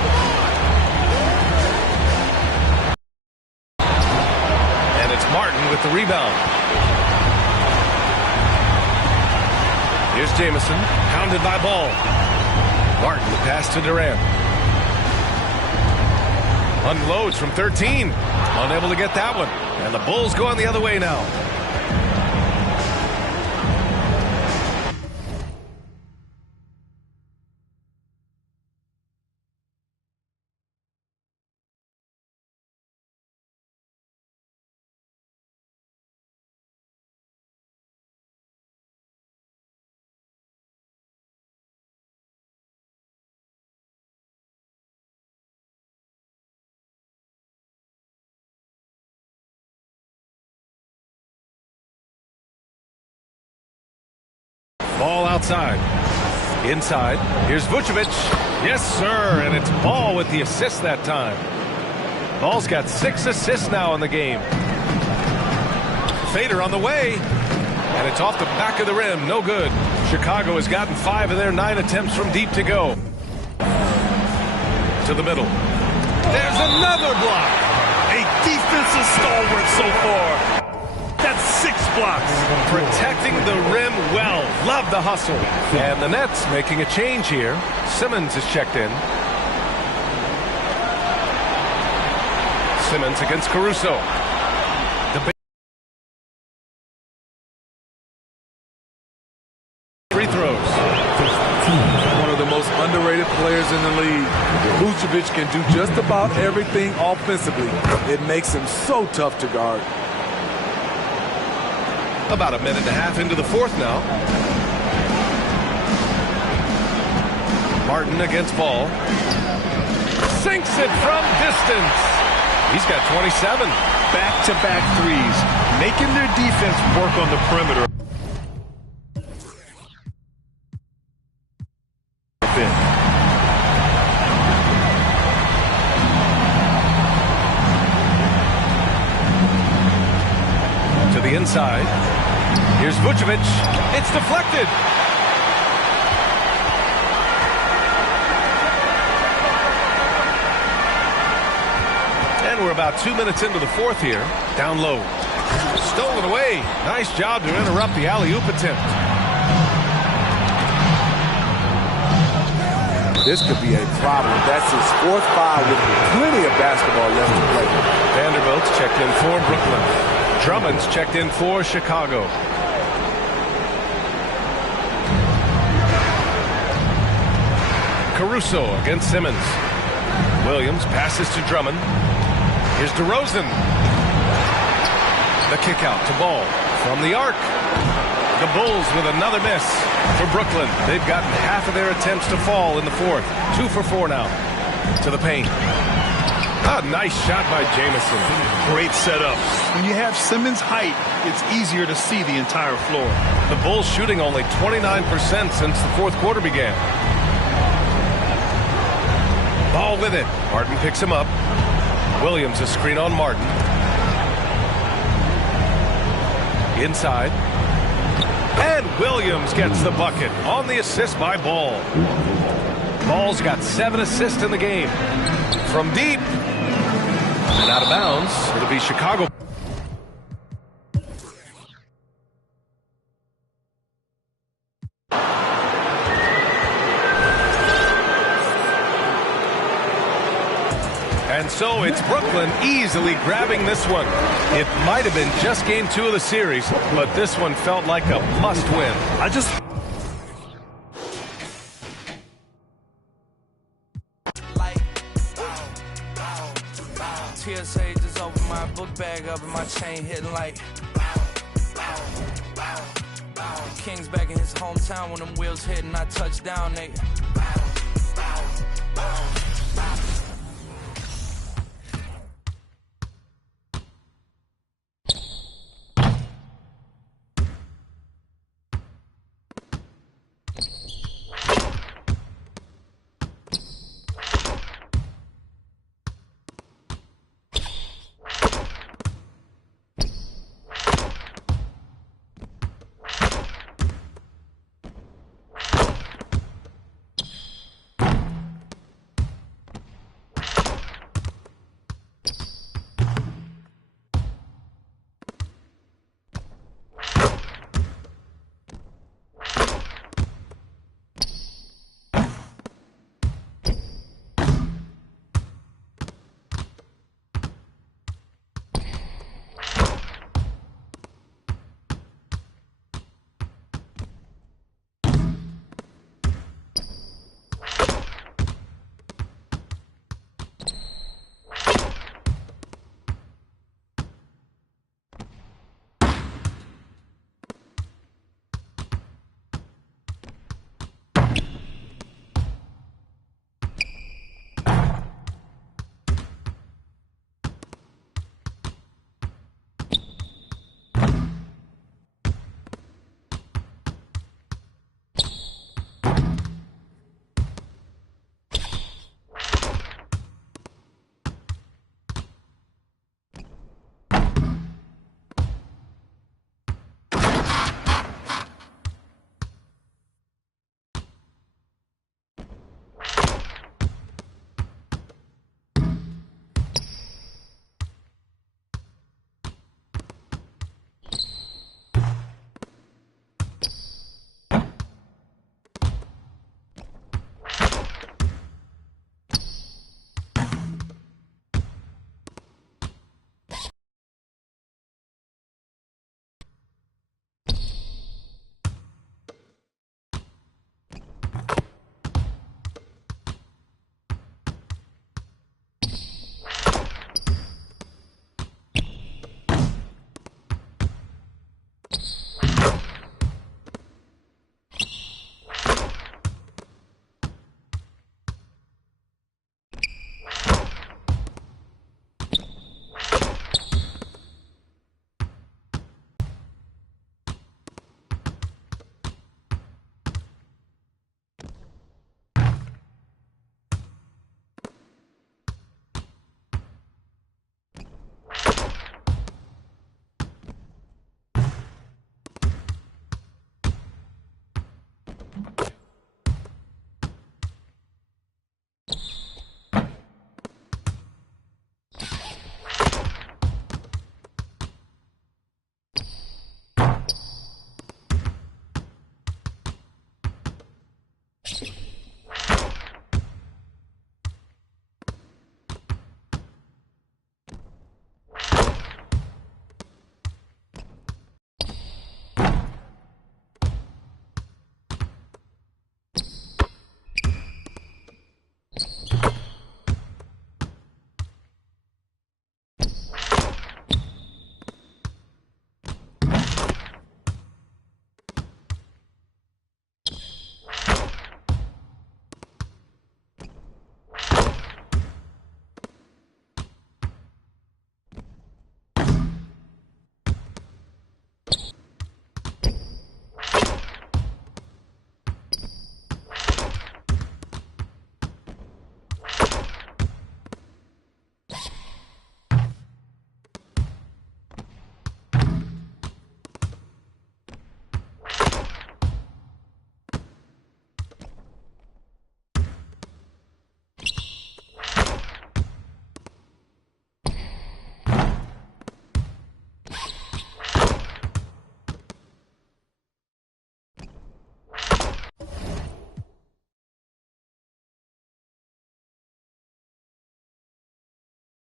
And it's Martin with the rebound. Here's Jamison, pounded by Ball. Martin, the pass to Durant. Unloads from 13. Unable to get that one. And the Bulls going the other way now. Ball outside. Inside. Here's Vucevic. Yes, sir. And it's Ball with the assist that time. Ball's got 6 assists now in the game. Fader on the way. And it's off the back of the rim. No good. Chicago has gotten 5 of their 9 attempts from deep to go. To the middle. There's another block. A defensive stalwart so far. That's 6 blocks. Protecting the rim well. Love the hustle. And the Nets making a change here. Simmons is checked in. Simmons against Caruso. Free throws. One of the most underrated players in the league. Vucevic can do just about everything offensively. It makes him so tough to guard. About a minute and a half into the fourth now. Martin against Ball. Sinks it from distance. He's got 27. Back-to-back threes, making their defense work on the perimeter. To the inside. Here's Vucevic. It's deflected. And we're about 2 minutes into the fourth here. Down low. Stolen away. Nice job to interrupt the alley-oop attempt. This could be a problem. That's his 4th foul with plenty of basketball left to play. Vanderbilt's checked in for Brooklyn. Drummond's checked in for Chicago. Caruso against Simmons. Williams passes to Drummond. Here's DeRozan. The kick out to Ball from the arc. The Bulls with another miss for Brooklyn. They've gotten half of their attempts to fall in the fourth. 2 for 4 now. To the paint. A nice shot by Jamison. Great setup. When you have Simmons' height, it's easier to see the entire floor. The Bulls shooting only 29% since the fourth quarter began. Ball with it. Martin picks him up. Williams a screen on Martin. Inside. And Williams gets the bucket on the assist by Ball. Ball's got 7 assists in the game. From deep. And out of bounds. It'll be Chicago. And so it's Brooklyn easily grabbing this one. It might have been just game 2 of the series, but this one felt like a must-win. TSA just opened my book bag up and my chain hitting like King's back in his hometown when them wheels hit and I touch down, they